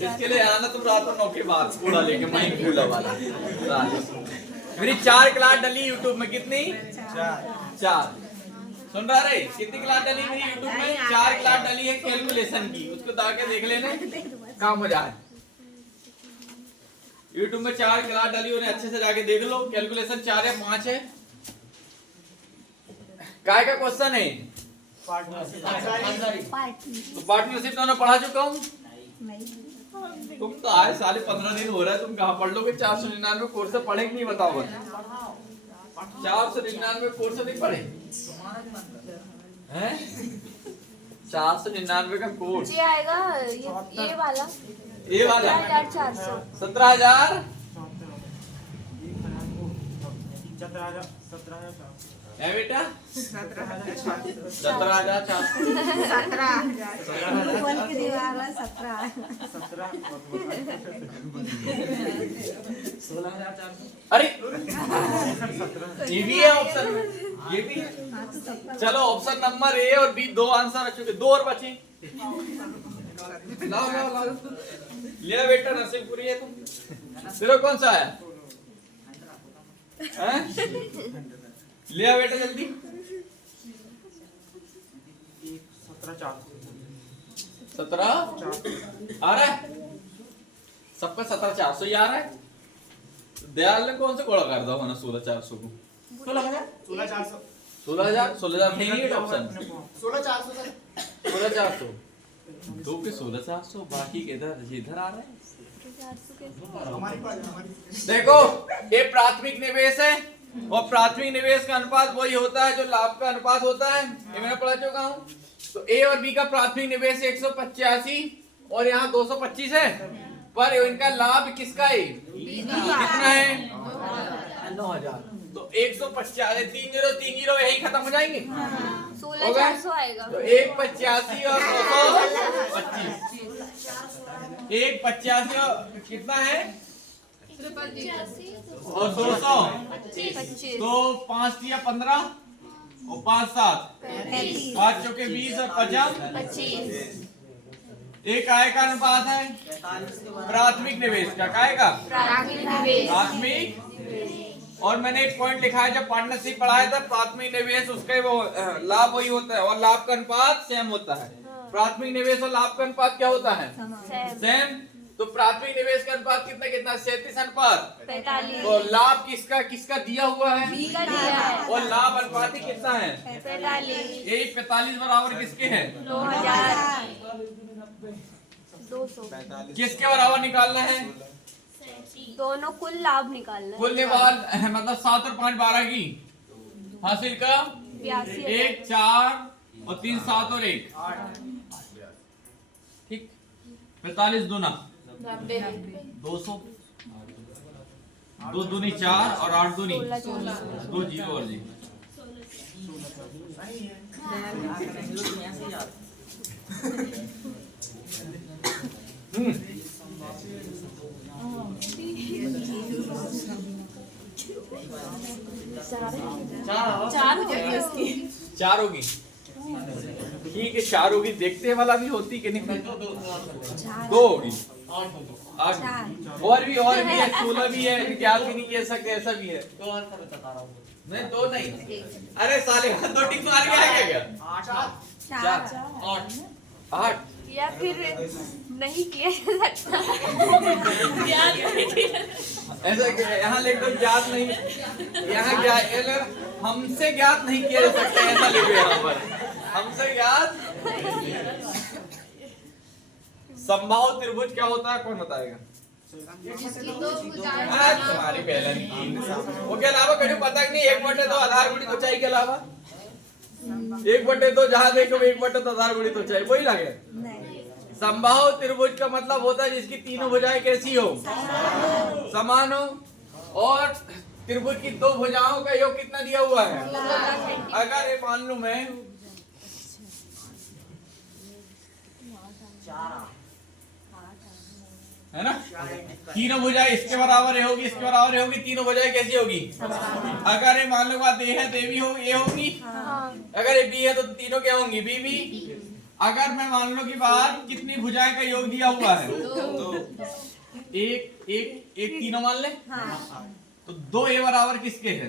इसके लिए आना तुम रात को 9 के बाद कूड़ा लेके मई कूड़ा वाला। मेरी 4 क्लास डली यूट्यूब में। कितनी? 4। सुन रहा रे? कितनी क्लास डली मेरी यूट्यूब में? 4 क्लास डली है कैलकुलेशन की। उसको जाके देख लेना, काम हो जाए। यूट्यूब में 4 क्लास डली, उन्हें अच्छे से जाके देख लो। कैलकुलेशन 4 या 5 है। काय का क्वेश्चन है? तो पार्टनरशिप तो मैं पढ़ा चुका हूँ। तुम तो आए साले 15 दिन हो रहा है, तुम कहाँ पढ़ लोगे? 499 कोर्स से पढ़े कि नहीं बताओ? 499 कोर्स नहीं पढ़े हैं? 499 का कोर्स ये आएगा ये वाला। ये वाला 17,400। 17,000 है बेटा। 17,400 अरे ये भी है ऑप्शन में, ये भी है। चलो ऑप्शन नंबर ए और बी 2 आंसर आ चुके, 2 और बचे। लाओ लाओ लाओ, लिया बेटा नसीबपुरी है तुम। तेरा कौन सा है? लिया बेटा जल्दी। 17 आ रहा है सबका? 17,400 ही आ रहा है। दयाल ने कौन से घोड़ा कर दिया होना 16,400 को? 16,400 16,000 नहीं है ऑप्शन। 16,400 16,400 दो के 16,400, बाकी के इधर आ रहा है। देखो ये प्राथमिक निवेश है, और प्राथमिक निवेश का अनुपात वही होता है जो लाभ का अनुपात होता है। ये मैंने पढ़ा चुका हूँ। तो ए और बी का प्राथमिक निवेश 185 और यहाँ 225 है, पर इनका लाभ किसका है? कितना है? 9,000। तो 185 3,030 यही खत्म हो जाएंगे। 16,400 आएगा। तो 185 और 225, 185 और कितना है? और 225, तो 5 या 15 और 5 7 5 चौके 20 और 25। एक आय का अनुपात है प्राथमिक निवेश का। काय का? प्राथमिक। और मैंने एक पॉइंट लिखा है, जब पार्टनरशिप पढ़ाया था प्राथमिक निवेश उसका वो लाभ वही होता है, और लाभ का अनुपात सेम होता है। प्राथमिक निवेश और लाभ का अनुपात क्या होता है? सेम। तो प्राथमिक निवेश का अनुपात कितना कितना? 37 अनुपात 45। और लाभ किसका किसका दिया हुआ है? बी का दिया है। और लाभ अनुपात ही कितना है? 45। यही 45 बराबर किसके है? 2,200। किसके बराबर निकालना है? दोनों कुल लाभ निकालना है। कुल निकाल मतलब 7 और 5 12 की हासिल का 82 1 4 और 3 7 और 1 ठीक। 45 दूना 200, 2 दूनी 4 और 8 दूनी 2 जीरो और जी। चार हो गई इसकी। 4 होगी ठीक है, 4 होगी। देखते वाला भी होती कि नहीं? 2 होगी, 8 और भी है, 16 भी है, 11 भी नहीं कह सकते, ऐसा भी है। नहीं 2 नहीं, अरे साले 2 टिक मार के आ गया। 8 या फिर नहीं किया जा सकता। ऐसा यहाँ लिख दो, ज्ञात नहीं, यहाँ क्या हमसे ज्ञात नहीं किया जा सकता, ऐसा लिखो यहाँ पर, हमसे ज्ञात। संभाव त्रिभुज क्या होता है, कौन बताएगा? तुम्हारी पहले वो के अलावा कभी पता नहीं। 1/2 आधार गुणित ऊंचाई के अलावा 1/2 जहां देखो 1/2 आधार गुणित ऊंचाई, वही लगे। संभाव त्रिभुज का मतलब होता है जिसकी तीनों भुजाएं कैसी हो, समान हो, और त्रिभुज की 2 भुजाओं का योग कितना दिया हुआ है। अगर ये मान लूं मैं है ना, तीनों भुजाएं इसके बराबर होगी, इसके बराबर होगी, तीनों भुजाएं कैसी होगी। अगर ये मान लो बात ए है तो भी होगी, ए होगी। अगर ये बी है तो तीनों क्या होंगी, बी बी। अगर मैं मान लो कि बात कितनी भुजाएं का योग दिया हुआ है, एक एक एक तीनों मान ले, तो 2 ए बराबर किसके है,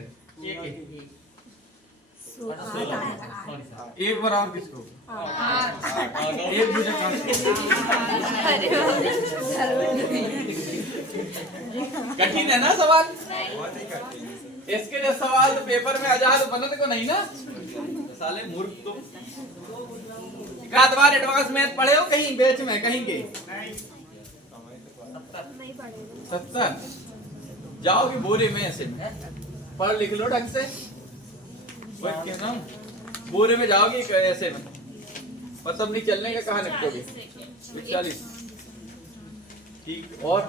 एक बराबर किसको, एक भुजा कठिन है ना सवाल। इसके लिए सवाल तो पेपर में आजाद बनत को नहीं ना, साले मूर्ख तुम। एक बार एडवांस मैथ पढ़े हो कहीं बैच में, कहीं के 70 जाओगे बोरे में, ऐसे में पढ़ लिख लो ढंग से, बोरे में जाओगे ऐसे में, मतलब नहीं चलने का, कहाँ निपटोगे। 140 ठीक, और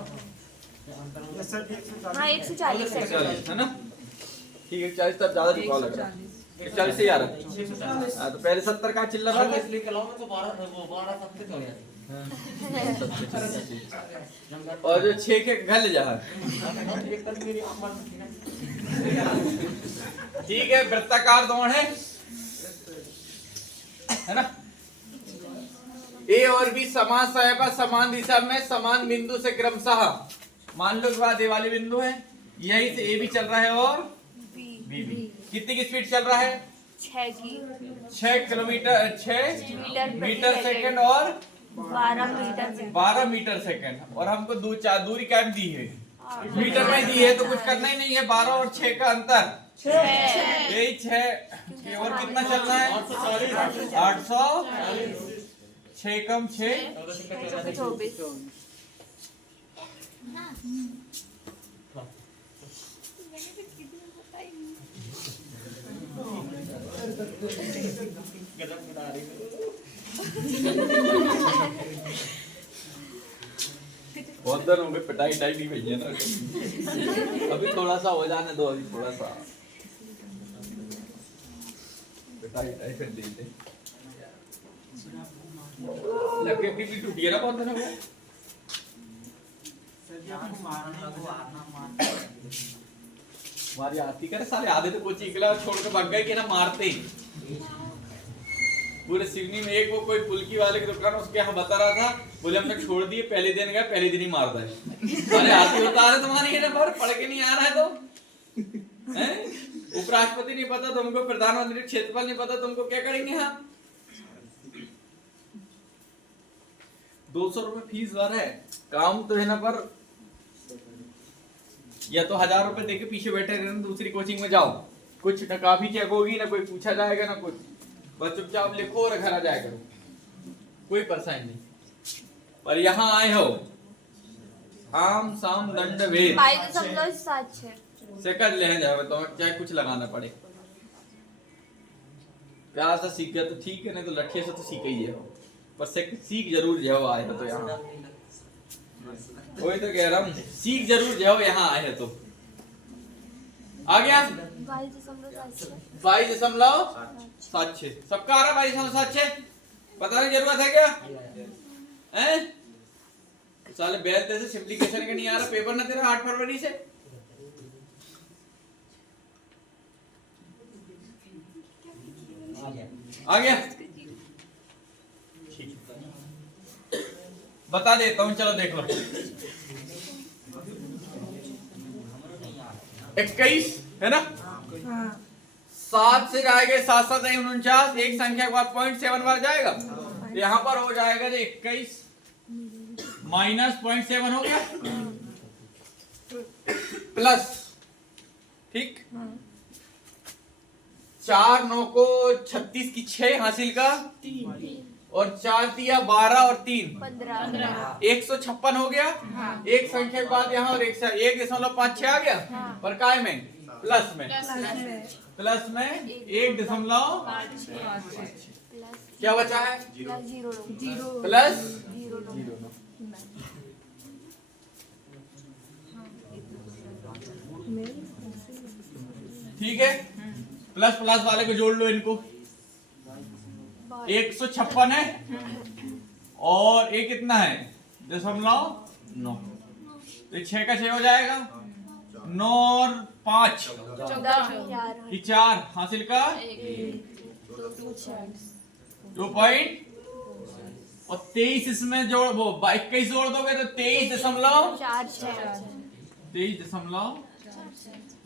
हाँ 140 है ना, ठीक है। 40 तब ज्यादा झुकाव लग रहा है, 40 से 11। तो पहले 70 का चिल्ला था, और जो 6 के घल जहाँ ठीक है। वृत्ताकार दौड़ है ना, ए और बी समान समय पर समान दिशा में समान बिंदु से क्रमशः, मान लो कि वाले बिंदु है, यही से ए भी चल रहा है और बी भी। कितनी की स्पीड चल रहा है, 6 किलोमीटर 6 मीटर सेकंड और 12 मीटर सेकंड। और हमको दूरी क्या दी है, मीटर में दी है, तो कुछ करना ही नहीं है। 12 और 6 का अंतर 6, 6 और कितना चल रहा है, 800, 6 कम 6 24। बहुत दिन हो गए, पिटाई नहीं भैया ना, अभी थोड़ा सा हो जाने दो, अभी थोड़ा सा पिटाई कर देते। लगे भी टूटी है ना, बहुत दिन हो गया। हमारी आती करे साले, आधे तो कोची इकला छोड़ के भाग गए कि ना मारते ही। पूरे सिवनी में एक वो कोई फुल्की वाले की दुकान, उसके यहाँ बता रहा था, बोले हमने छोड़ दिए, पहले दिन गए, पहले दिन ही मारता है। अरे आती होता है तुम्हारी ये नंबर पढ़ के नहीं आ रहा है तो हैं? उपराष्ट्रपति नहीं पता तुमको, प्रधानमंत्री क्षेत्रफल नहीं पता तुमको, क्या करेंगे। हाँ 200 रुपए फीस भर है, काम तो है ना, पर या तो 1000 रुपए देके पीछे बैठे रहना, दूसरी कोचिंग में जाओ, कुछ ना काफी चेक होगी, ना कोई पूछा जाएगा, ना कुछ, बस चुपचाप लिखो और घर आ जाया करो, कोई परेशानी नहीं। पर यहाँ आए हो, आम साम दंड भेद 5.76 से कर ले जाए, तो चाहे कुछ लगाना पड़े, प्यार से सीख गया तो ठीक है, नहीं तो लठिए से तो सीख ही है, पर सीख जरूर जाओ आए हो तो यहाँ। वही तो कह रहा हूँ, सीख जरूर जाओ यहाँ आए है तो। आ गया 22.76। सबका आ रहा 22.76? बताने की जरूरत है क्या? हैं? साले बैल जैसे सिंप्लीकेशन का नहीं आ रहा पेपर ना तेरा 8 फरवरी से। आ गया? बता देता हूँ, चलो देख लो। 21 है ना? 7 से जाएगा 7 7 49, एक संख्या के बाद 0.7 बार जाएगा, तो यहाँ पर हो जाएगा 21 माइनस 0.7 हो गया प्लस, ठीक, 4 9 को 36 की 6 हासिल का 3 और 4 दिया 12 और 3 15 156 हो गया। एक संख्या के बाद यहाँ और 1.56 आ गया, पर काय में प्लस में 1.5 क्या बचा है? प्लस 0। ठीक है, प्लस प्लस वाले को जोड़ लो, इनको 156 है और ये कितना है 0.9, तो 6 का 6 हो जाएगा, 9 और 5 4 हासिल का 2 पॉइंट और 23 इसमें जोड़, वो 21 जोड़ दोगे तो 23.4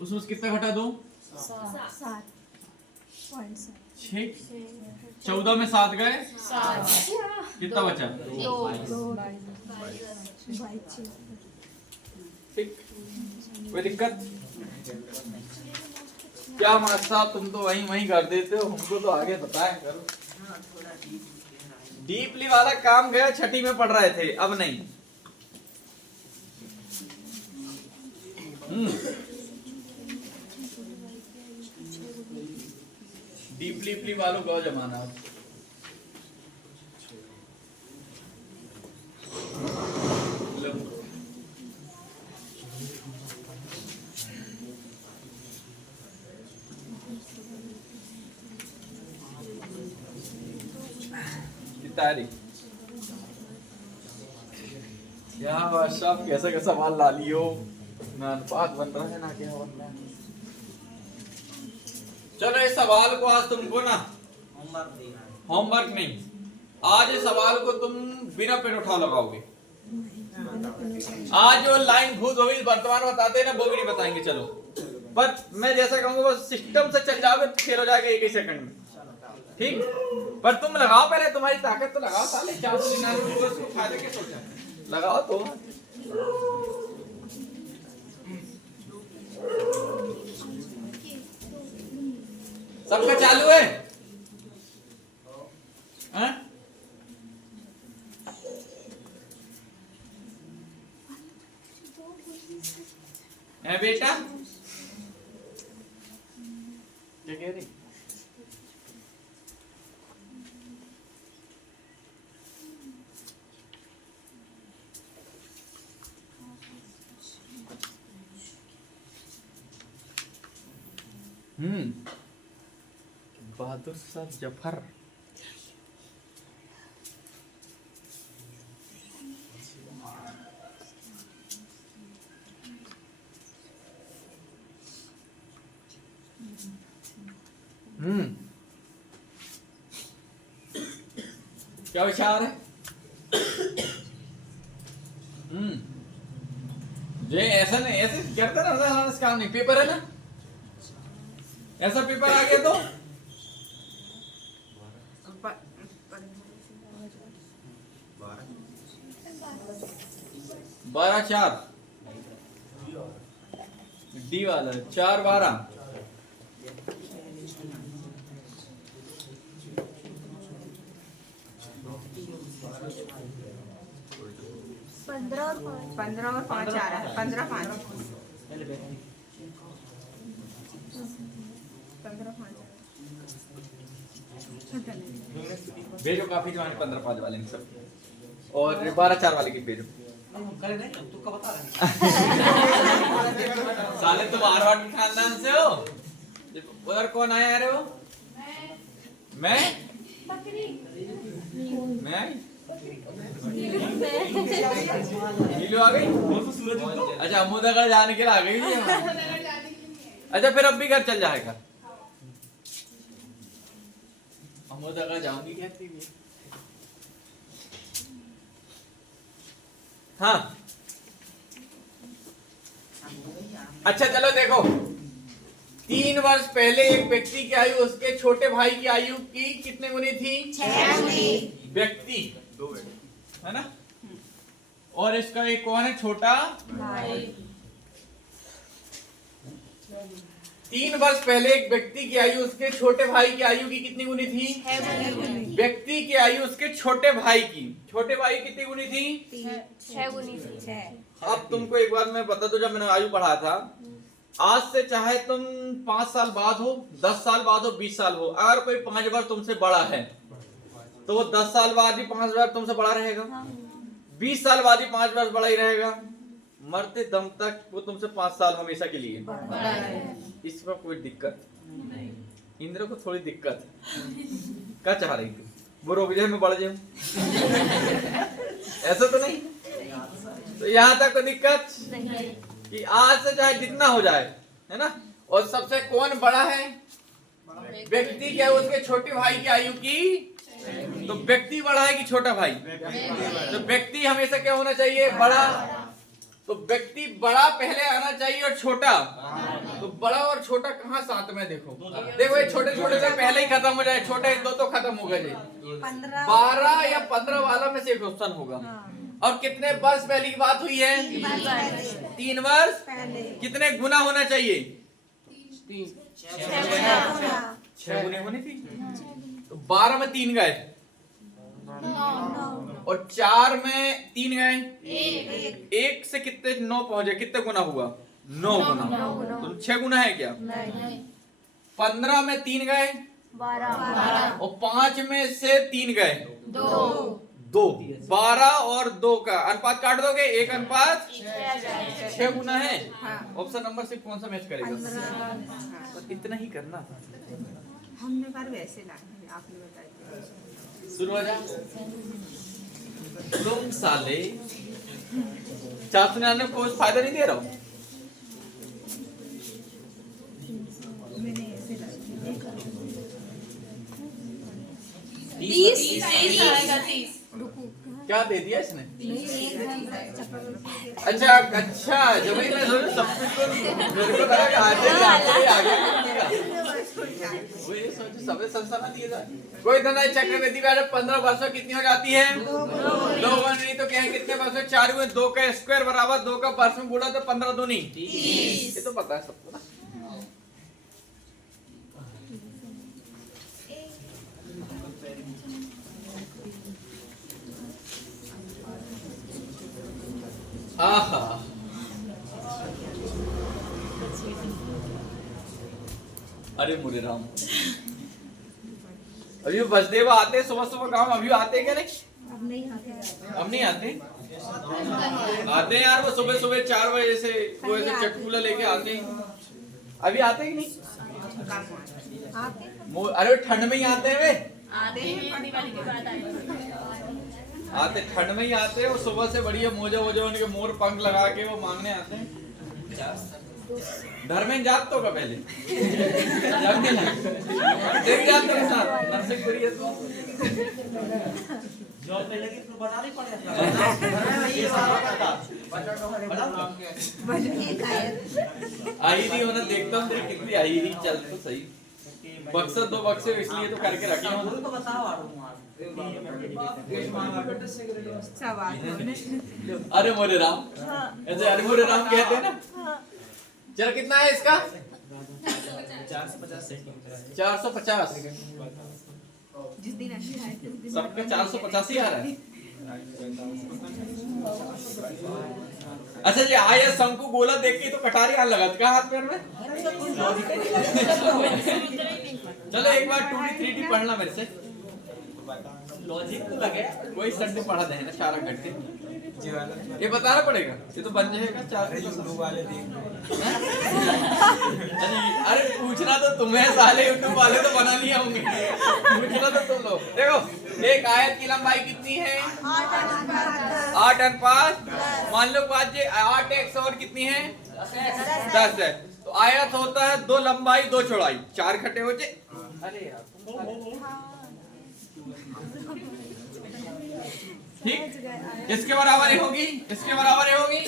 उसमें कितना घटा दो 6, 14 में 7 गए, कितना बचा? ठीक, कोई दिक्कत? क्या मास्टर साहब तुम तो वहीं कर देते हो, हमको तो आगे बताया करो। डीपली वाला काम गया, छठी में पढ़ रहे थे, अब नहीं। डीपली वालों का जमाना है। तारीख क्या बादशाह कैसा कैसा सवाल ला लियो, ना अनुपात बन रहा है ना क्या बन रहा है। चलो इस सवाल को आज तुमको ना होमवर्क नहीं, आज इस सवाल को तुम बिना पेन उठा लगाओगे। आज जो लाइन भूत भविष्य वर्तमान बताते हैं ना, वो भी नहीं बताएंगे। चलो पर मैं जैसा कहूंगा बस सिस्टम से चल जाओगे, खेल हो जाएगा 1 सेकंड में, ठीक। पर तुम लगाओ, पहले तुम्हारी ताकत तो लगाओ, साले 499 को फायदे के सोचा लगाओ तो। सबका चालू है? हाँ? है बेटा, क्या कह रही? बहादुर शाह जफर। क्या विचार है? जो ऐसा नहीं, ऐसे करता ना काम नहीं, पेपर है ना, ऐसा पेपर आ गया तो 12 4 डी वाला 4 12 15 और 5 आ रहा है, 15 5 15 5 भेजो काफी जमाने 15-5 वाले में सब, और 12-4 वाले की भेजो। करे नहीं तू का बता रहे साले तुम आरवाड़ खानदान से हो। उधर कौन आया यार वो? मैं नीलू आ गई। अच्छा अमोदगढ़ जाने के लिए आ गई है। अच्छा फिर अब भी घर चल जाएगा। अमोदगढ़ जाऊंगी कहती है। हाँ अच्छा चलो देखो, 3 वर्ष पहले एक व्यक्ति की आयु उसके छोटे भाई की आयु की कितने गुनी थी? 6 गुनी। व्यक्ति 2 है ना, और इसका एक कौन है? छोटा भाई। 3 वर्ष पहले एक व्यक्ति की आयु उसके छोटे भाई की आयु की कितनी गुनी थी? 6 गुनी। व्यक्ति की आयु उसके छोटे भाई की, छोटे भाई कितनी गुनी थी? 6 गुनी थी। अब तुमको एक बार मैं बता दूं, जब मैंने आयु पढ़ा था, आज से चाहे तुम 5 साल बाद हो, 10 साल बाद हो, 20 साल हो, अगर कोई 5 बार तुमसे बड़ा है तो वो 10 साल बाद भी 5 बार तुमसे बड़ा रहेगा, 20 साल बाद भी 5 बार बड़ा ही रहेगा, मरते दम तक वो तुमसे 5 साल हमेशा के लिए। इसमें कोई दिक्कत? इंद्र को थोड़ी दिक्कत क्या चाह रही थी? वो रोक जाए मैं बढ़ जाऊं ऐसा तो नहीं? तो यहाँ तक कोई दिक्कत कि आज से चाहे जितना हो जाए, है ना। और सबसे कौन बड़ा है? व्यक्ति क्या है? उसके छोटे भाई की आयु की। तो व्यक्ति बड़ा है कि छोटा भाई? तो व्यक्ति हमेशा क्या होना चाहिए? बड़ा। तो व्यक्ति बड़ा पहले आना चाहिए और छोटा। तो बड़ा और छोटा कहाँ साथ में? देखो देखो, ये छोटे छोटे से पहले ही खत्म हो जाए, छोटे 2 तो खत्म हो गए। 12 या 15 वाला में से क्वेश्चन होगा। और कितने वर्ष पहले की बात हुई है? 3 वर्ष। कितने गुना होना चाहिए? 6 गुने होनी थी। तो 12 में 3 गए और 4 में 3 गए, 1 से कितने 9 पहुंचे? कितने गुना हुआ? 9 गुना। तो 6 गुना है क्या? 15 में 3 गए 12, और 5 में से 3 गए 2। 12 और 2 का अनुपात काट दोगे, 1 अनुपात 6 गुना है। ऑप्शन नंबर से कौन सा मैच करेगा? तो इतना ही करना था। हमने बार वैसे लाए, आपने बताया। शुरू हो जा। तुम साले 499 को फायदा नहीं दे रहा हूँ। मैंने ऐसे लाए। 30 क्या दे दिया इसने? अच्छा अच्छा, जब मैं सोचा सब कुछ तो मेरे को लगा कि आगे वो ये सोचे सबे संसार दिए जाए। कोई धनाई चक्रवर्ती का 15 वर्षों कितनी हो जाती है? 2 नहीं तो क्या है? कितने वर्षों? 4 हुए, 2 का स्क्वायर बराबर 2 का वर्ष में गुणा तो 15 दूनी 30। ये तो पता है सबको ना। आहा, अरे मुरे राम, अभी बसदेव आते सुबह सुबह काम, अभी आते क्या नहीं? अब नहीं आते आते यार, वो सुबह सुबह 4 बजे से वो ऐसे चटकुला लेके आते हैं। अभी आते कि नहीं? अरे ठंड में ही आते हैं वे, आते ठंड में ही आते हैं। वो सुबह से बढ़िया मोजा वोजा उनके मोर पंख लगा के वो मांगने आते हैं। धर्मेंद्र जात तो का पहले देख जाते हैं साथ नर्सिंग करिए तो जॉब पे लगी तो बना नहीं पड़ेगा। आई नहीं होना, देखता हूँ तेरी कितनी आई नहीं चल तो सही। बक्सा 2 बक्से इसलिए तो करके रखे हूँ। तो बताओ अरे मोरे राम, ऐसे अरे मोरे राम कहते हैं ना। चलो कितना है इसका? 450। जिस दिन ऐसे आए थे उस दिन सबका 450 ही आ रहा है। अच्छा जी, आया शंकु गोला देख के तो कटारी आने लगा क्या हाथ पैर में? चलो एक बार 2D 3D पढ़ना मेरे से। लॉजिक तो लगे वही सर से पढ़ा देना 4 घंटे ये बताना पड़ेगा ये तो बन जाएगा 4 यूट्यूब वाले अरे पूछना तो तुम्हें साले यूट्यूब वाले तो बना लिए होंगे पूछना तो तुम लोग देखो एक आयत की लंबाई कितनी है 8 और 5 मान लो 8x और कितनी है 10 है तो आयत होता है 2 लंबाई 2 चौड़ाई 4 इकट्ठे हो जाए अरे यार ठीक इसके बराबर ही होगी इसके बराबर ही होगी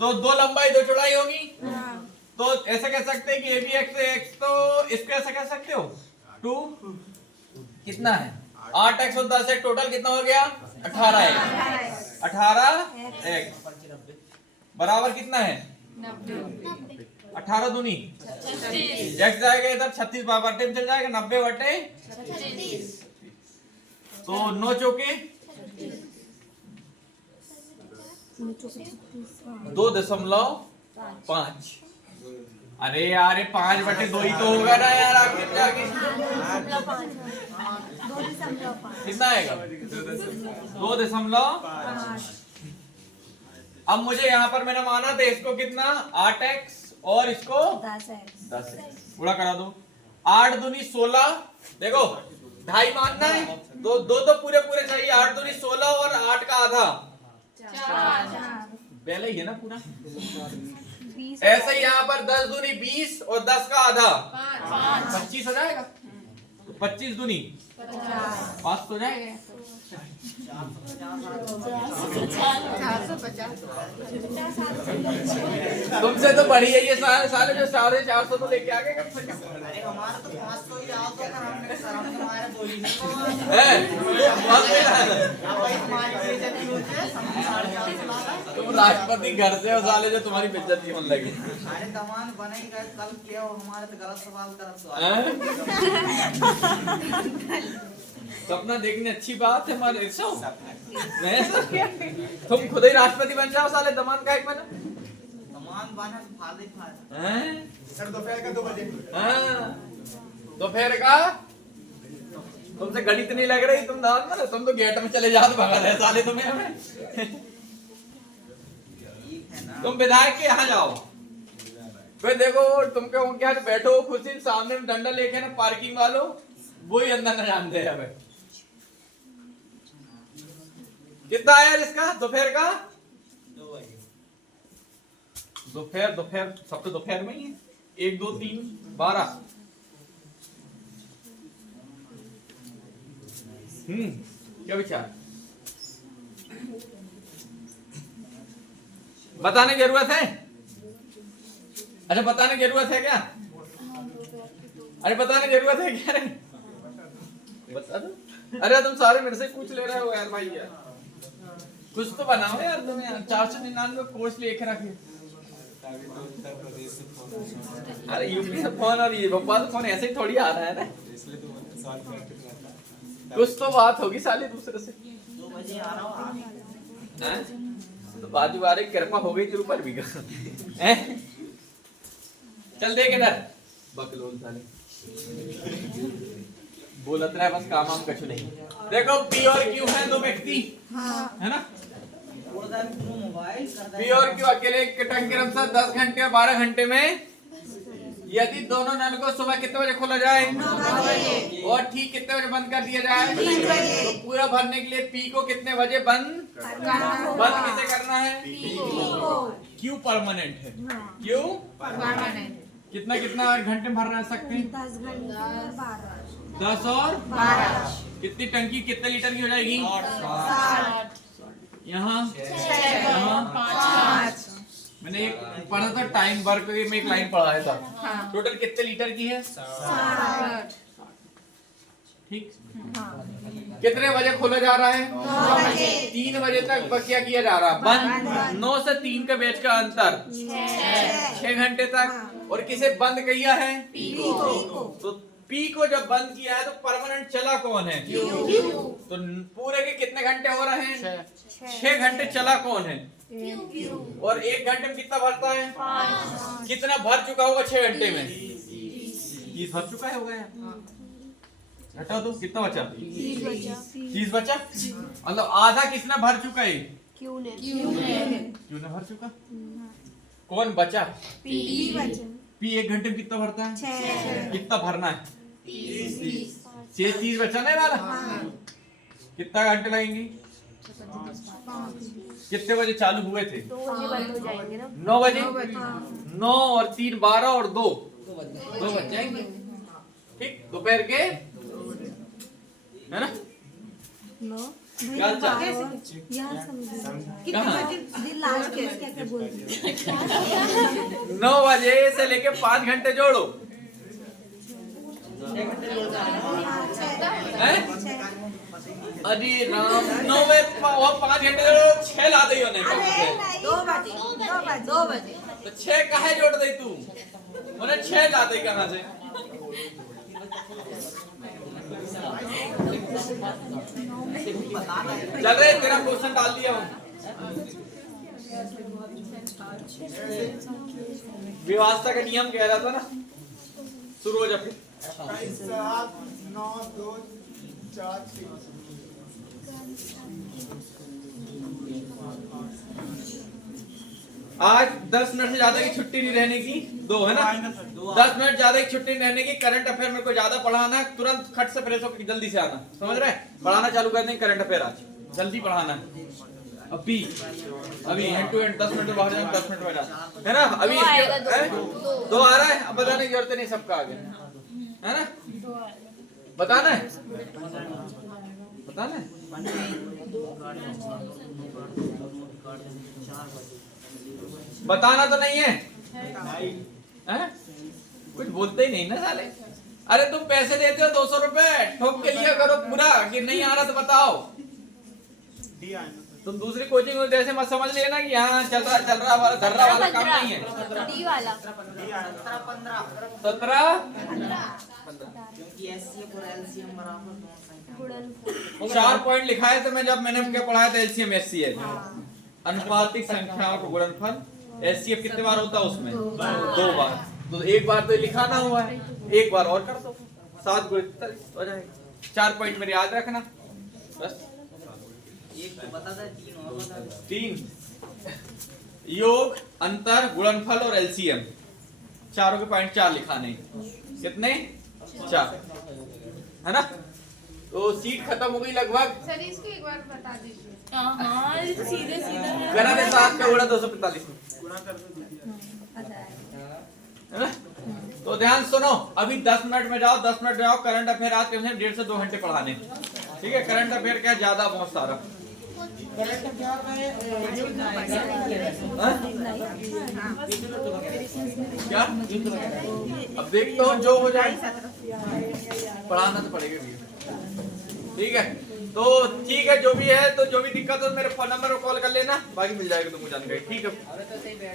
तो 2 लंबाई 2 चौड़ाई होगी तो ऐसा कह सकते हैं कि ए बी एक्स तो इसको ऐसा कह सकते हो 2 कितना है 8x और 10 एक टोटल कितना हो गया 18x बराबर कितना है 18 दूनी x जाएगा इधर 36 बटे में चल जाएगा 90 बटे 36 तो 9 चौके 2.5 अरे यार ये 5 बटे 2 ही तो होगा ना यार आखिर जाके कितना आएगा 2.5 अब मुझे यहाँ पर मैंने माना था इसको कितना 8x और इसको 10 पूरा करा दो 8 दूनी 16 देखो 2.5 मानना है दो तो पूरे पूरे चाहिए 8 दूनी 16 और 8 का आधा 4 पहले ही है ना पूरा ऐसे ही यहाँ पर 10 दूनी 20 और 10 का आधा 25 हो जाएगा तो 25 दूनी 5 तो जाएगा तुमसे तो बढ़ी है ये सारे जो 450 तो लेके आ गए कब से अरे हमारा तो 500 ही आओ तो कर हमने शर्म के मारे बोली तुम राष्ट्रपति घर से हो साले जो तुम्हारी बेइज्जती होने लगी अरे दमान बने ही गए कल क्या हो हमारे तो गलत सवाल सपना देखने अच्छी बात है हमारे तुम खुद ही राष्ट्रपति बन जाओ साले दमान का एक बना दमान बना तो फायदा ही फायदा सर दोपहर का 2 बजे दोपहर का तुमसे गणित नहीं लग रही तुम दान में तुम तो गेट में चले जाओ भगा रहे साले तुम्हें हमें तुम विधायक के यहाँ जाओ फिर देखो तुमको उनके यहाँ बैठो खुशी सामने में डंडा लेके ना पार्किंग वालों वो ही अंदर न जानते हैं हमें कितना आया इसका दोपहर का 2 बजे दोपहर सब तो दोपहर में ही है 1 2 3 12 क्या विचार बताने की जरूरत है अच्छा बताने की जरूरत है क्या अरे बताने की जरूरत है क्या बता दो अरे तुम सारे मेरे से पूछ ले रहे हो यार भाई यार कुछ तो बनाओ यार तुम यार 499 कोर्स लेके रखे अरे यूपी से फोन और ये भोपाल से फोन ऐसे ही थोड़ी आ रहा है ना कुछ तो बात होगी साले दूसरे से 2 बजे आ रहा हूँ तो बाजू वाले की कृपा हो गई तेरे ऊपर भी हैं चल देख इधर बकलोल साले बोलत रहा है बस काम हम कछु नहीं देखो पी और क्यू है 2 व्यक्ति है ना पी और क्यू अकेले टंकी से 10 घंटे और 12 घंटे में यदि दोनों नल को सुबह कितने बजे खोला जाए 9 बजे और ठीक कितने बजे बंद कर दिया जाए 3 बजे तो पूरा भरने के लिए पी को कितने बजे बंद किसे करना है क्यू परमानेंट है क्यू परमानेंट कितना घंटे में भर सकते हैं 10 घंटे 10 और 12 कितनी टंकी कितने लीटर की हो जाएगी 60 यहाँ 5 मैंने एक पढ़ा था टाइम वर्क में एक लाइन पढ़ाया था टोटल कितने लीटर की है 60 ठीक कितने बजे खोला जा रहा है 9 बजे 3 बजे तक क्या किया जा रहा है बंद 9 से 3 के बीच का अंतर 6 घंटे तक और किसे बंद किया है पी को तो पी को जब बंद किया है तो परमानेंट चला कौन है तो पूरे के कितने घंटे हो रहे हैं 6 घंटे चला कौन है और 1 घंटे में कितना भरता है 5 कितना भर चुका होगा 6 घंटे में 20 भर चुका होगा हटाओ तो कितना बचा? 30 बचा। 30 बचा, मतलब आधा किसने भर चुका है? क्यू ने। क्यों ने भर चुका? कौन बचा? पी बचा। पी 1 घंटे में कितना भरता है? 6। कितना भरना है? 30। 30 बचाने वाला। कितना घंटे लगेंगे? कितने बजे चालू हुए थे? 2 बजे बंद हो जाएंगे ना। 9 बजे। हाँ। 9 और 3 12 और 2 बज जाएंगे। ठीक, दोपहर के, है ना? 9 क्या चाह? यार समझ कहाँ? लास्ट क्या बोलते 9 बजे से लेके 5 घंटे जोड़ो। हैं? अरे राम, 9 में और 5 घंटे जोड़ो, 6 ला दी होने का। 2 बजे तो 6 काहे जोड़ दई तू? उन्हें 6 ला दी कहाँ से? चल रहे, तेरा क्वेश्चन डाल दिया हूँ। व्यवस्था का नियम कह रहा था ना, शुरू हो जा फिर। 7 9 2 4 6। आज 10 मिनट से ज्यादा की छुट्टी नहीं रहने की, 2 है ना? 10 मिनट ज्यादा की छुट्टी नहीं रहने की। करंट अफेयर मेरे को ज्यादा पढ़ाना है, तुरंत खट से फ्रेश होकर जल्दी से आना, समझ रहे हैं? पढ़ाना चालू कर देंगे करंट अफेयर आज, जल्दी पढ़ाना है। अभी एंड टू एंड 10 मिनट में बाहर जाएंगे, 10 मिनट में जाना है ना? अभी इसके 2 आ रहा है, अब बताने की जरूरत नहीं, सबका आ गया है ना? बताना है, बताना है। बताना तो नहीं है, हैं? कुछ बोलते ही नहीं ना साले। अरे तुम पैसे देते हो 200 रुपए, ठोक के लिया करो पूरा, कि नहीं आ रहा तो बताओ। तुम दूसरी कोचिंग में जैसे मत समझ लेना कि हाँ चल रहा वाला धर्रा वाला काम नहीं है। डी वाला 17 क्योंकि एचसीएफ और एलसीएम बराबर दोनों संख्या। 4 पॉइंट लिखा है तो मैं जब मैंने क्या पढ़ाया था एलसीएम एचसीएफ, अनुपातिक संख्याओं का गुणनफल। एचसीएफ कितने बार होता है उसमें? 2 बार। तो 1 बार तो लिखा ना हुआ है, 1 बार और कर दो, 7 गुणित हो जाएगा। 4 पॉइंट मेरे याद रखना बस। एक तो बता दे, 3 और बता दे। 3 योग, अंतर, गुणनफल और एलसीएम, चारों के पॉइंट 4 लिखाने। कितने? 4, है ना? तो सीट खत्म हो गई लगभग। सर इसको एक बार बता दीजिए। हाँ सीधे सीधा करा दे 7 का गुणा 245 है ना? तो ध्यान सुनो, अभी 10 मिनट में जाओ, 10 मिनट जाओ करंट अफेयर आज कम से कम 1.5 से 2 घंटे पढ़ाने। ठीक है, करंट अफेयर क्या ज्यादा बहुत सारा। क्या? अब देखता हूँ जो हो जाए, पढ़ाना तो पड़ेगा भैया। ठीक है, तो ठीक है, जो भी है तो जो भी दिक्कत हो मेरे फोन नंबर पर कॉल कर लेना, बाकी मिल जाएगा तुमको जानकारी। ठीक है।